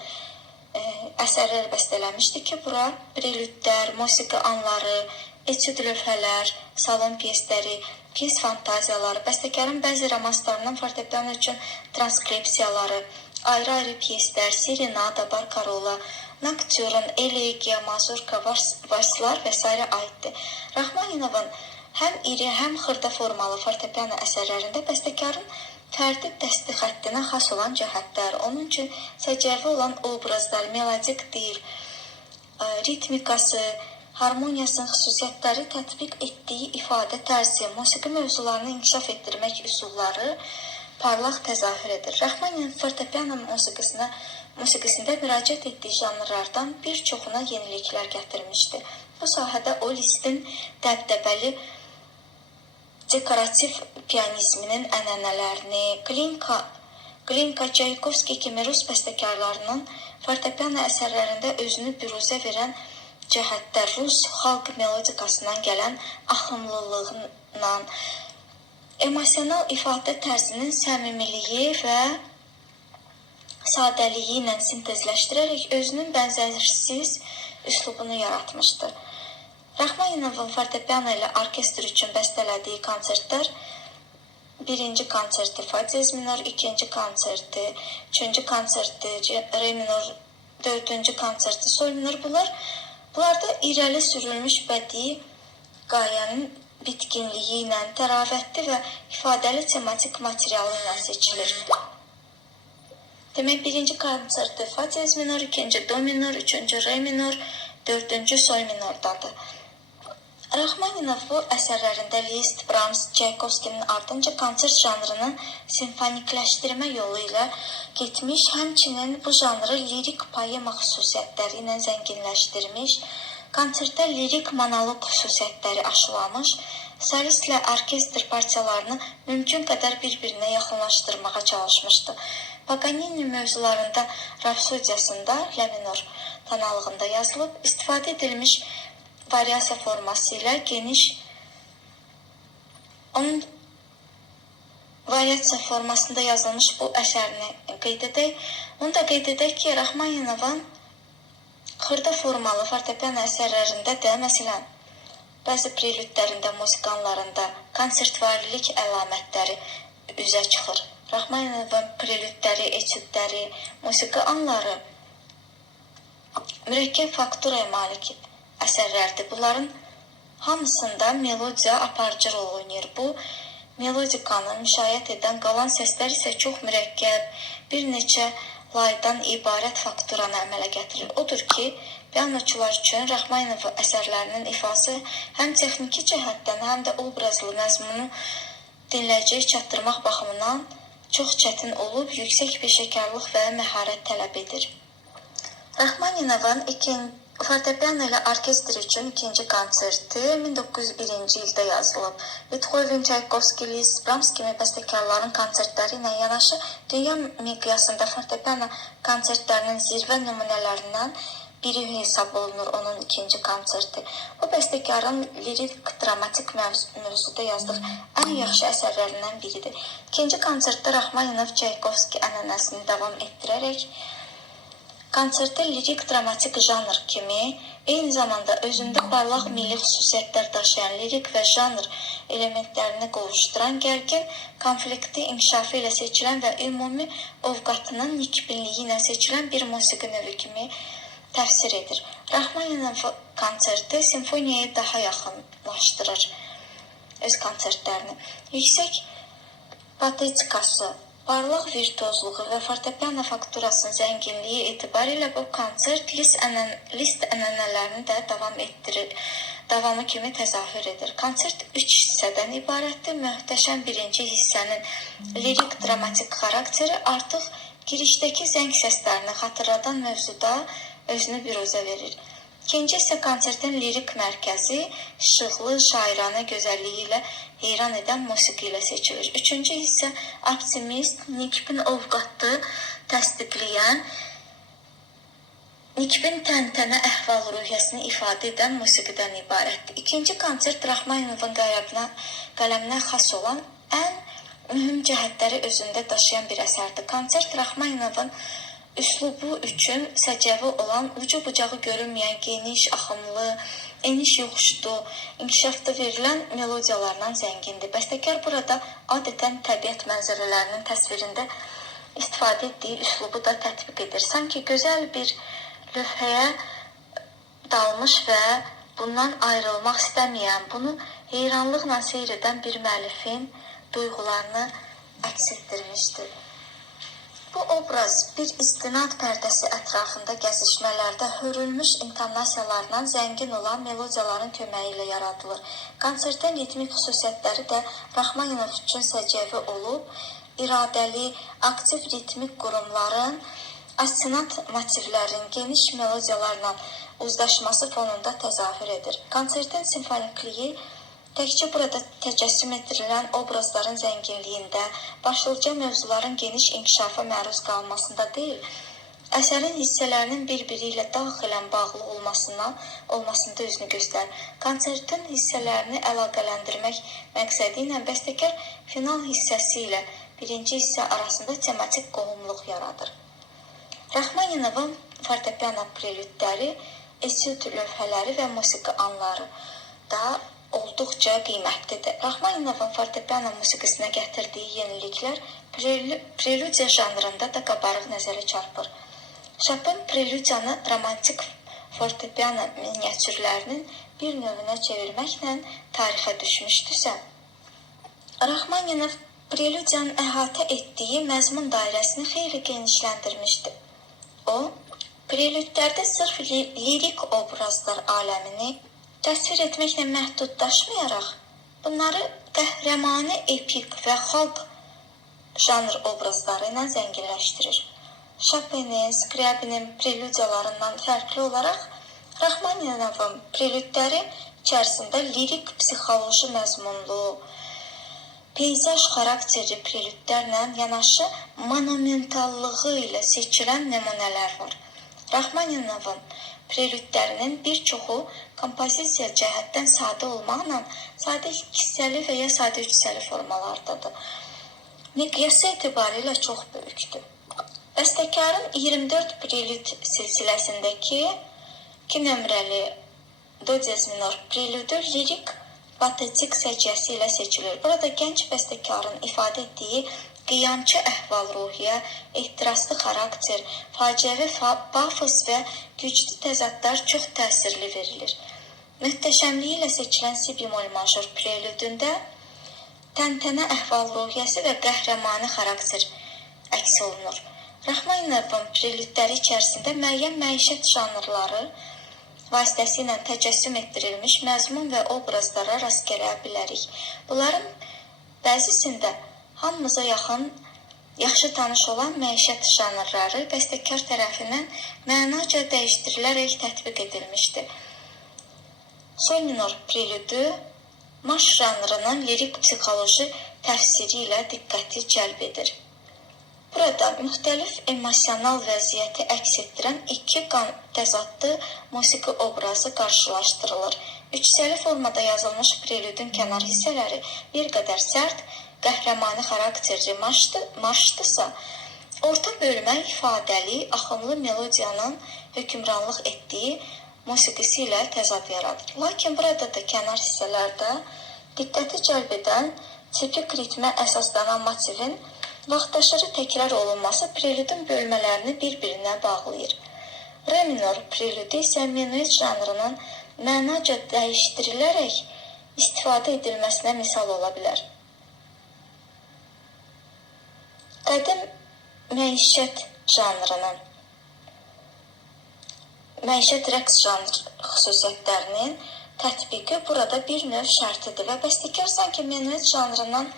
əsərlər bəstələmişdi ki, bura prelüdlər, musiqi anları, etüd lövhələr, salon pyesləri, pyes fantaziyaları, bəstəkarın bəzi romanslarının fortepiano üçün transkripsiyaları, ayrı-ayrı pyeslər, serenada, barkarola, nokturn, elegiya, mazurka, varslar və s. aiddir. Rəhmaninovun həm iri, həm xırda formalı fortepiano əsərlərində bəstəkarın fərdi dəsti xəttinə xas olan cəhətlər, onun üçün səciyyəvi olan obrazlar, melodik dil, ritmikası, harmoniyasının xüsusiyyətləri tətbiq etdiyi ifadə tərzi, musiqi mövzularını inkişaf etdirmək üsulları parlaq təzahür edir. Rəhmaninin fortepiano musiqisində müraciət etdiyi janrlardan bir çoxuna yeniliklər gətirmişdi. Bu sahədə o Lisztin dəbdəbəli dekorativ pianizminin ənənələrini, Glinka, Çaykovski kimi rus bəstəkarlarının fortepiano əsərlərində özünü büruzə verən cəhətlər rus xalq melodikasından gələn axınlılığına, emosional ifadə tərzinin səmimiliyi və sadəliyi ilə sintezləşdirərək özünün bənzərsiz üslubunu yaratmışdır. Rəhmaninovun fortepiano ilə orkestr üçün bəstələdiyi konsertlər 1-ci konserti fa diez minor, 2-ci konserti, 3-cü konserti re minor, 4-cü konserti sol minor bunlarda irəli sürülmüş bədii qayənin bitkinliyi ilə, təravətli və ifadəli tematik materialı ilə seçilir. Demək, 1-ci konserti fa diez minor, 2-ci do minor, 3-cü re minor, 4-cü sol minordadır. Rəhmaninov bu əsərlərində Liszt, Brahms, Çaykovskinin ardınca konsert janrının simfonikləşdirmə yolu ilə getmiş, həmçinin bu janrı lirik poema xüsusiyyətləri ilə zənginləşdirmiş, konsertdə lirik monoloq xüsusiyyətləri aşılamış, solistlə orkestr partiyalarını mümkün qədər bir-birinə yaxınlaşdırmağa çalışmışdı. Paganini mövzularında Rapsodiyasında la minor, tanalığında yazılıb. İstifadə edilmiş variasiya forması ilə geniş onun variasiya formasında yazılmış bu əsərini qeyd edək. Onu da qeyd edək ki, Rəhmaninovanın xırda formalı fortepiano əsərlərində də, məsələn, bəzi prelüdlərində, musiqanlarında konsertvarililik əlamətləri üzə çıxır. Rəhmaninovanın prelüdləri, etüdləri, musiqi anları mürəkkəb fakturaya malik əsərlərdir. Bunların hamısında melodiya aparıcı rol oynayır. Bu melodikanı müşayiət edən qalan səslər isə çox mürəkkəb, bir neçə laydan ibarət fakturanı əmələ gətirir. Odur ki, pianoçular üçün Rəhmaninov əsərlərinin ifası həm texniki cəhətdən, həm də obrazlı məzmunu dinləyiciyə çatdırmaq baxımından çox çətin olub, yüksək peşəkarlıq və məharət tələb edir. Rəhmaninovanın fortepiano ilə orkestr üçün ikinci konserti 1901-ci ildə yazılıb. Beethoven, Tchaikovsky, Liszt, Brahms kimi bəstəkarların konsertləri ilə yanaşı dünya miqyasında fortepiano konsertlərinin zirvə nümunələrindən biri hesab olunur onun ikinci konserti. Bu bəstəkarın lirik dramatik mövzuda yazdığı ən yaxşı əsərlərindən biridir. İkinci konsertdə Rəhmaninov Tchaikovsky ənənəsini davam etdirərək konsertdə lirik dramatik janr kimi eyni zamanda özündə parlaq milli xüsusiyyətlər daşıyan lirik və janr elementlərini qovuşduran, gərgin konflikti inkişafı ilə seçilən və ümumi ovqatının nikbinliyi ilə seçilən bir musiqi növü kimi təfsir edir. Rəhmaninov konserti simfoniyaya daha yaxınlaşdırır öz konsertlərini. Yüksək patetikası, parlaq virtuozluğu və fortepiano fakturasının zənginliyi etibarilə bu konsert Liszt ənənələrini də davamı kimi təzahür edir. Konsert 3 hissədən ibarətdir. Möhtəşəm birinci hissənin lirik dramatik xarakteri artıq girişdəki zəng səslərini xatırladan mövzuda özünü biruzə verir. İkinci hissə konsertin lirik mərkəzi işıqlı, şairanə gözəlliyi ilə heyran edən musiqi ilə seçilir. Üçüncü hissə optimist, nikbin ovqatı təsdiqləyən, nikbin təntənə əhval-ruhiyyəsini ifadə edən musiqidən ibarətdir. İkinci konsert Rəhmaninovun qələminə xas olan ən mühüm cəhətləri özündə daşıyan bir əsərdir. Konsert Rəhmaninovun üslubu üçün səciyyəvi olan, ucu-bucağı görünməyən, geniş, axımlı, eniş yoxuşlu, inkişafda verilən melodiyalarla zəngindir. Bəstəkar burada adətən təbiət mənzərələrinin təsvirində istifadə etdiyi üslubu da tətbiq edir. Sanki gözəl bir lövhəyə dalmış və bundan ayrılmaq istəməyən, bunu heyranlıqla seyr edən bir müəllifin duyğularını əks etdirmişdir. Bu obraz bir istinad pərdəsi ətrafında gəzişmələrdə hörülmüş intonasiyalarla zəngin olan melodiyaların köməyi ilə yaradılır. Konsertin ritmik xüsusiyyətləri də Rəhmaninov üçün səciyyəvi olub, iradəli, aktiv ritmik qurumların, assinat motivlərin geniş melodiyalarla uzlaşması fonunda təzahür edir. Konsertin simfonikliyi təkcə burada təcəssüm etdirilən obrazların zənginliyində, başlıca mövzuların geniş inkişafa məruz qalmasında deyil, əsərin hissələrinin bir-biri ilə daxilən bağlı olmasında özünü göstərir. Konsertin hissələrini əlaqələndirmək məqsədi ilə bəstəkar final hissəsi ilə birinci hissə arasında tematik qohumluq yaradır. Rəhmaninovun fortepiano prelüdləri, etüd lövhələri və musiqi anları da olduqca qiymətlidir. Rəhmaninovun fortepiano musiqisinə gətirdiyi yeniliklər prelüdiya janrında da qabarıq nəzərə çarpır. Chopin prelüdiyanı romantik fortepiano miniatürlərinin bir növünə çevirməklə tarixə düşmüşdüsə, Rəhmaninov prelüdiyanın əhatə etdiyi məzmun dairəsini xeyli genişləndirmişdi. O, prelüdlərdə sırf lirik obrazlar aləmini təsvir etməklə məhdudlaşmayaraq, bunları qəhrəmanı epik və xalq janr obrazları ilə zənginləşdirir. Chopin'in, Scriabin'in prelüdiyalarından fərqli olaraq, Rəhmaninovun prelüdləri içərisində lirik, psixoloji məzmunlu, peyzaj xarakterli prelüdlərlə yanaşı monumentallığı ilə seçilən nümunələr var. Raxmaninovun prelüdlərinin bir çoxu kompozisiya cəhətdən sadə olmaqla sadə hissəli və ya sadə üçsəli formalardadır. Miqyası etibarilə çox böyükdür. Bəstəkarın 24 prelüd silsiləsindəki 2 nömrəli do diez minor prelüdü lirik patetik səciyyəsi ilə seçilir. Burada gənc bəstəkarın ifadə etdiyi qiyamçı əhval-ruhiyyə, ehtiraslı xarakter, faciəvi pafos və güclü təzadlar çox təsirli verilir. Möhtəşəmliyi ilə seçilən si bemol major prelüdündə təntənə əhval-ruhiyyəsi və qəhrəmani xarakter əks olunur. Raxmaninovun prelüdləri içərisində müəyyən məişət janrları vasitəsilə təcəssüm etdirilmiş məzmun və obrazlara rast gələ bilərik. Bunların bəzisində hamımıza yaxşı tanış olan məişət janrları bəstəkar tərəfindən mənaca dəyişdirilərək tətbiq edilmişdir. Sol minor prelüdü marş janrının lirik psixoloji təfsiri ilə diqqəti cəlb edir. Burada müxtəlif emosional vəziyyəti əks etdirən iki təzadlı musiqi obrazı qarşılaşdırılır. Üçsəli formada yazılmış prelüdün kənar hissələri bir qədər sərt, qəhrəmani xarakterli marşdırsa, orta bölmə ifadəli, axınlı melodiyanın hökmranlıq etdiyi musiqisi ilə təzad yaradır. Lakin burada da kənar hissələrdə diqqəti cəlb edən tipik ritmə əsaslanan motivin vaxtaşırı təkrar olunması prelüdün bölmələrini bir-birinə bağlayır. Re minor prelüdü isə menuet janrının mənaca dəyişdirilərək istifadə edilməsinə misal ola bilər. Qədim məişət janrının, məişət rəqs janr xüsusiyyətlərinin tətbiqi burada bir növ şərtidir və bəstəkar sanki menuet janrından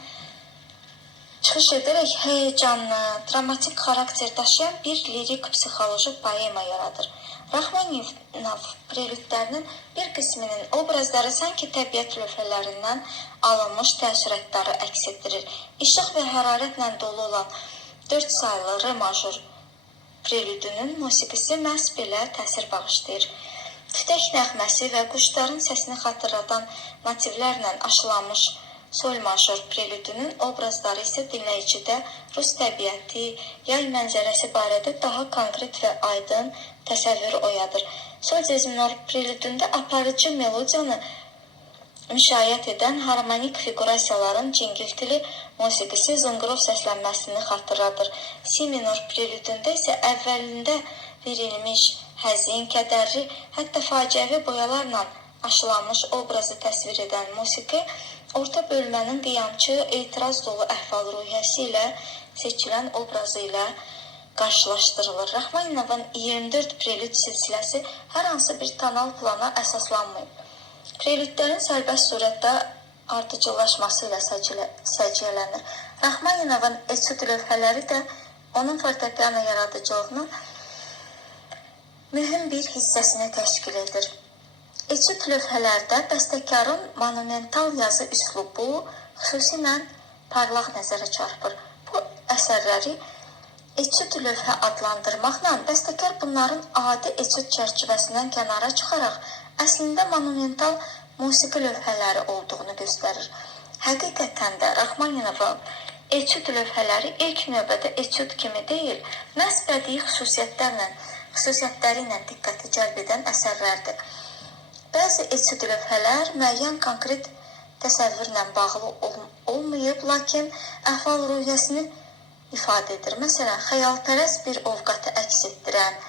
çıxış edərək həyəcanlı, dramatik xarakter daşıyan bir lirik psixoloji poema yaradır. Raxmaninov prelüdlərinin bir qisminin obrazları sanki təbiət lövhələrindən alınmış təəssüratları əks etdirir. İşıq və hərarətlə dolu olan 4 saylı re major prelüdünün musiqisi məhz belə təsir bağışlayır. Tütək nəğməsi və quşların səsini xatırladan motivlərlə aşılanmış sol major prelüdünün obrazları isə dinləyicidə Rus təbiəti, yay mənzərəsi barədə daha konkret və aydın təsəvvür oyadır. Sol diez minor prelüdündə aparıcı melodiyanı müşayiət edən harmonik figurasiyaların cingiltili musiqisi zınqırov səslənməsini xatırladır. Si minor prelüdündə isə əvvəlində verilmiş həzin, kədərli, hətta faciəvi boyalarla aşılanmış obrazı təsvir edən musiqi orta bölmənin qiyamçı, etiraz dolu əhval-ruhiyyəsi ilə seçilən obrazı ilə qarşılaşdırılır. Raxmaninovun 24 prelüd silsiləsi hər hansı bir tonal plana əsaslanmayıb. Prelüdlərin sərbəst surətdə ardıcıllaşması ilə səciyyələnir. Raxmaninovun etüd lövhələri də onun fortepiano yaradıcılığının mühüm bir hissəsini təşkil edir. Etüd lövhələrdə bəstəkarın monumental yazı üslubu xüsusilə parlaq nəzərə çarpır. Bu əsərləri etüd lövhə adlandırmaqla bəstəkar bunların adi etüd çərçivəsindən kənara çıxaraq əslində monumental musiqi lövhələri olduğunu göstərir. Həqiqətən də Raxmaninovun etüd lövhələri ilk növbədə etüd kimi deyil, məhz bədii xüsusiyyətləri ilə diqqəti cəlb edən əsərlərdir. Bəzi etüd lövhələr müəyyən konkret təsəvvürlə bağlı olmayıb, lakin əhval-ruhiyyəsini ifadə edir. Məsələn, xəyalpərəst bir ovqatı əks etdirən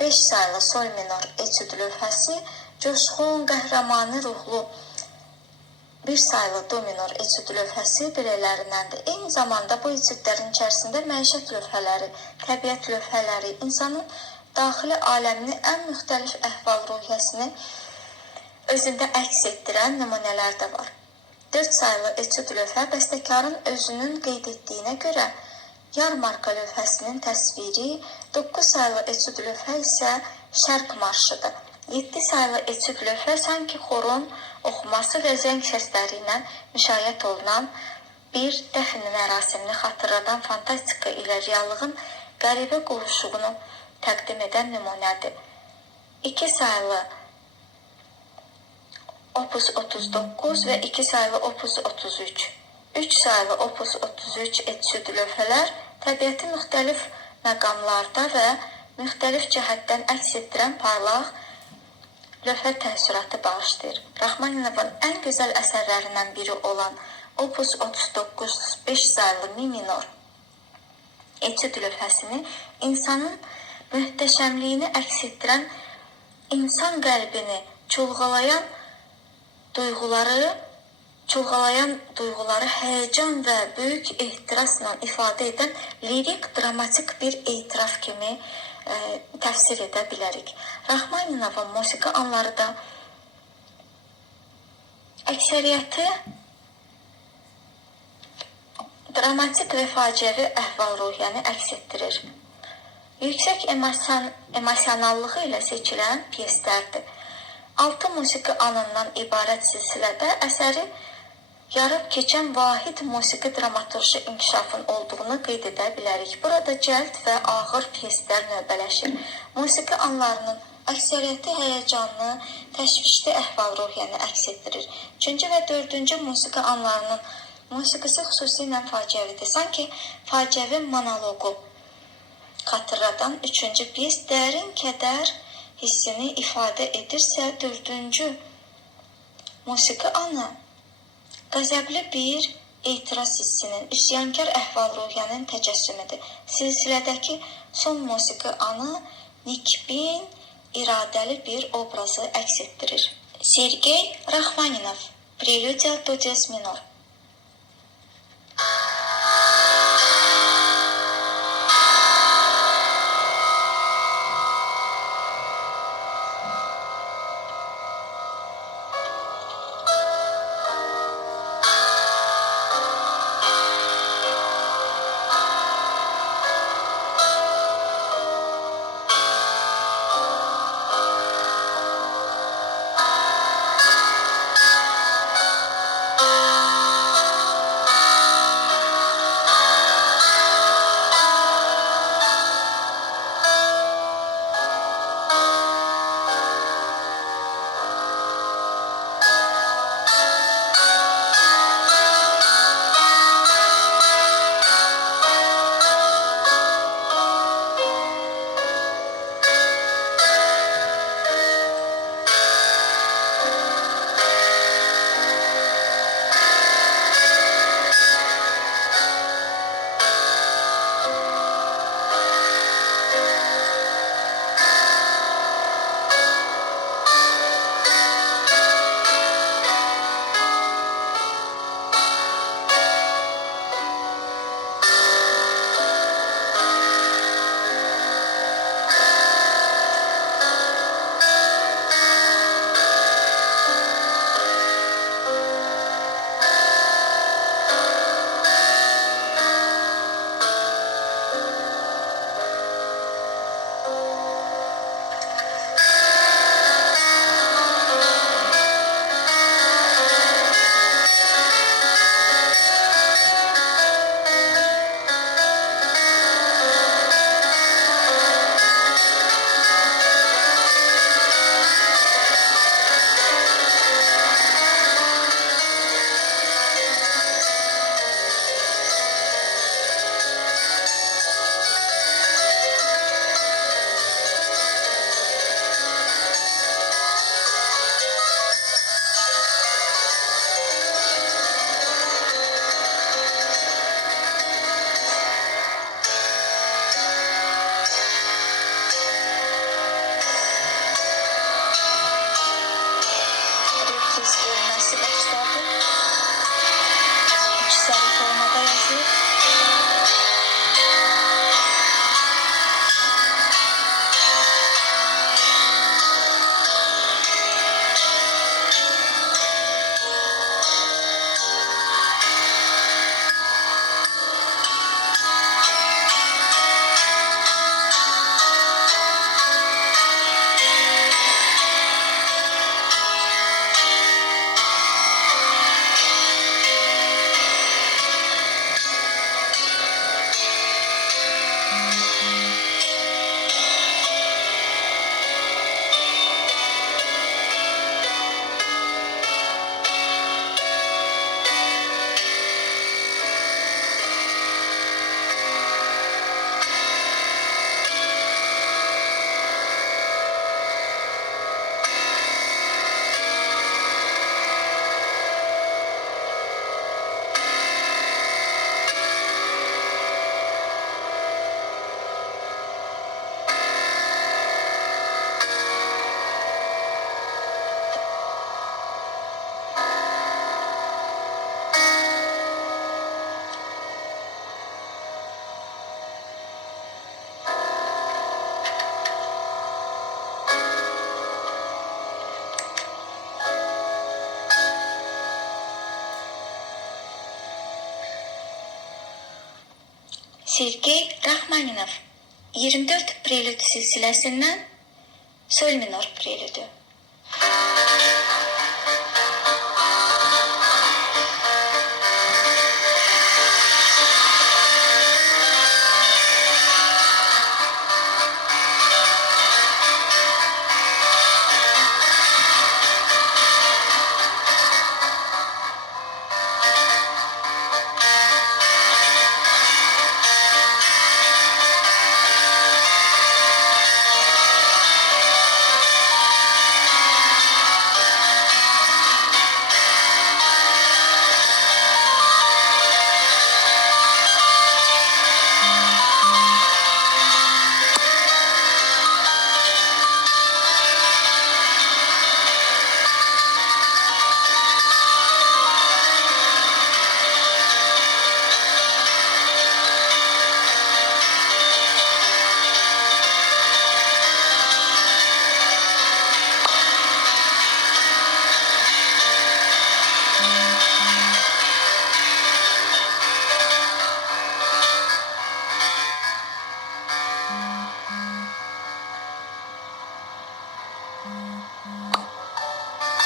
5 saylı sol minor etüd lövhəsi, coşqun, qəhrəmani ruhlu 1 saylı do minor etüd lövhəsi belələrindəndir. Eyni zamanda bu etüdlərin içərisində məişət lövhələri, təbiət lövhələri, insanın daxili aləmini ən müxtəlif əhval-ruhiyyəsini özündə əks etdirən nümunələr də var. 4 saylı etüd lövhə bəstəkarın özünün qeyd etdiyinə görə yarmarka lövhəsinin təsviri, 9 saylı etüd lövhə isə şərq marşıdır. 7 saylı etüd lövhə sanki xorun oxuması və zəng səsləri ilə müşayiət olunan bir dəfn mərasimini xatırladan fantastika ilə reallığın qəribə qovuşuğunu təqdim edən nümunədir. 2 saylı Opus 39 və 2 saylı Opus 33. 3 saylı Opus 33 etüd lövhələr təbiəti müxtəlif məqamlarda və müxtəlif cəhətdən əks etdirən parlaq lövhə təəssüratı bağışlayır. Rəhmaninovun ən gözəl əsərlərindən biri olan Opus 39 5 saylı mi minor etüd lövhəsini insanın möhtəşəmliyini əks etdirən, insan qəlbini çulğalayan duyğuları həyəcan və böyük ehtirasla ifadə edən lirik, dramatik bir etiraf kimi təfsir edə bilərik. Rəhmaninovun musiqi anları da əksəriyyəti dramatik və faciəvi əhval-ruhiyyəni əks etdirir. Yüksək emosionallığı ilə seçilən pyeslərdir. 6 musiqi anından ibarət silsilədə əsəri yarıb keçən vahid musiqi dramaturji inkişafın olduğunu qeyd edə bilərik. Burada cəld və ağır pyeslər növbələşir. Musiqi anlarının əksəriyyəti həyəcanlı, təşvişli əhval-ruhiyyəni əks etdirir. 3-cü və 4-cü musiqi anlarının musiqisi xüsusilə faciəvidir. Sanki faciəvi monoloqu xatırladan 3-cü pyes dərin kədər hissini ifadə edirsə, 4-cü musiqi anı qəzəbli bir etiraz hissinin, üsyankar əhval-ruhiyyənin təcəssümüdür. Silsilədəki son musiqi anı nikbin, iradəli bir obrazı əks etdirir. Sergey Rəhmaninov, Preludia do diez minor. Sergey Rachmaninov 24 prelüd silsiləsindən sol minor prelüdü.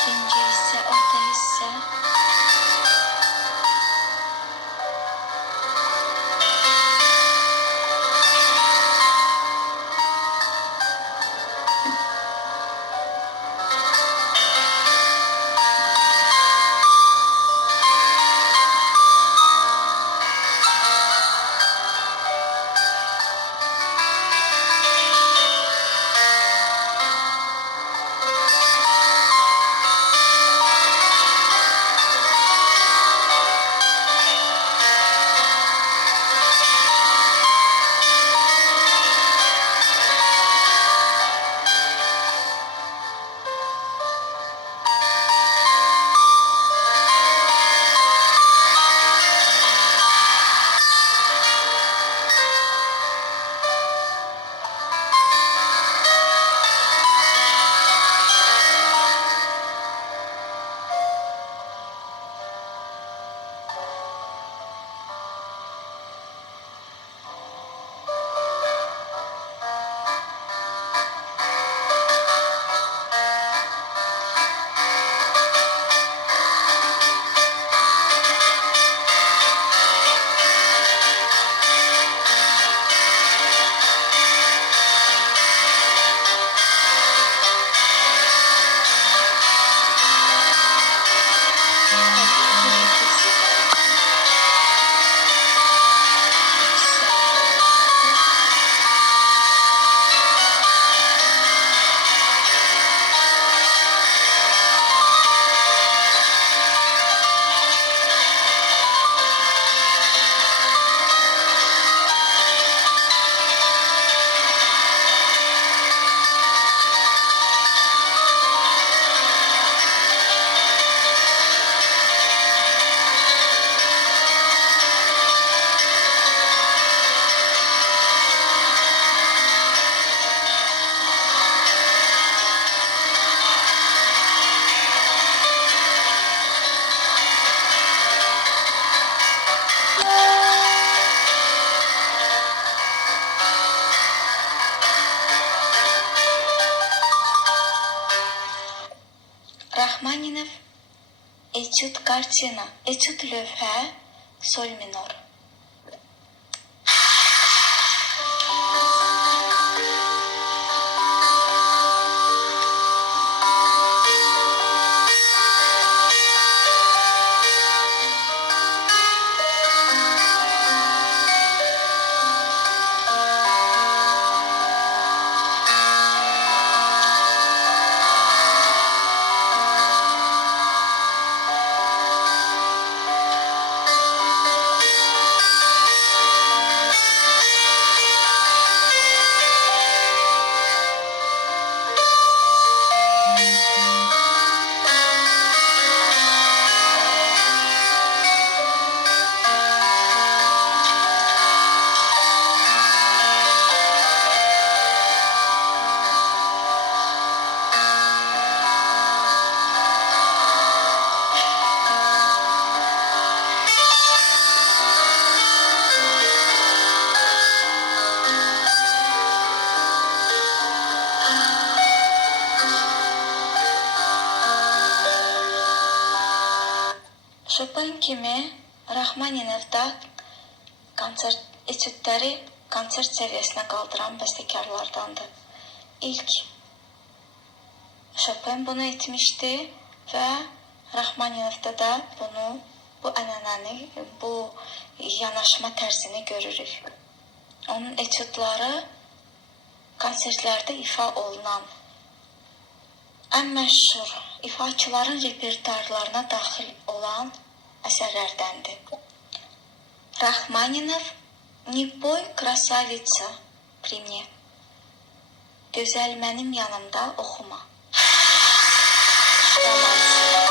İkinci hissə, orta hissə. Rachmaninov, etüd kartina, etüd lövhə, sol minor. Chopin kimi Rachmaninov da etüdləri konsert səviyyəsinə qaldıran bəstəkarlardandır. İlk Chopin bunu etmişdi və Rachmaninovda da bu ənənəni, bu yanaşma tərzini görürük. Onun etüdləri konsertlərdə ifa olunan ən məşhur ifaçıların repertuarlarına daxil olan əsərlərdəndir. Rachmaninov "Не пой, красавица" при мне. Gözəl mənim yanımda oxuma. Romans.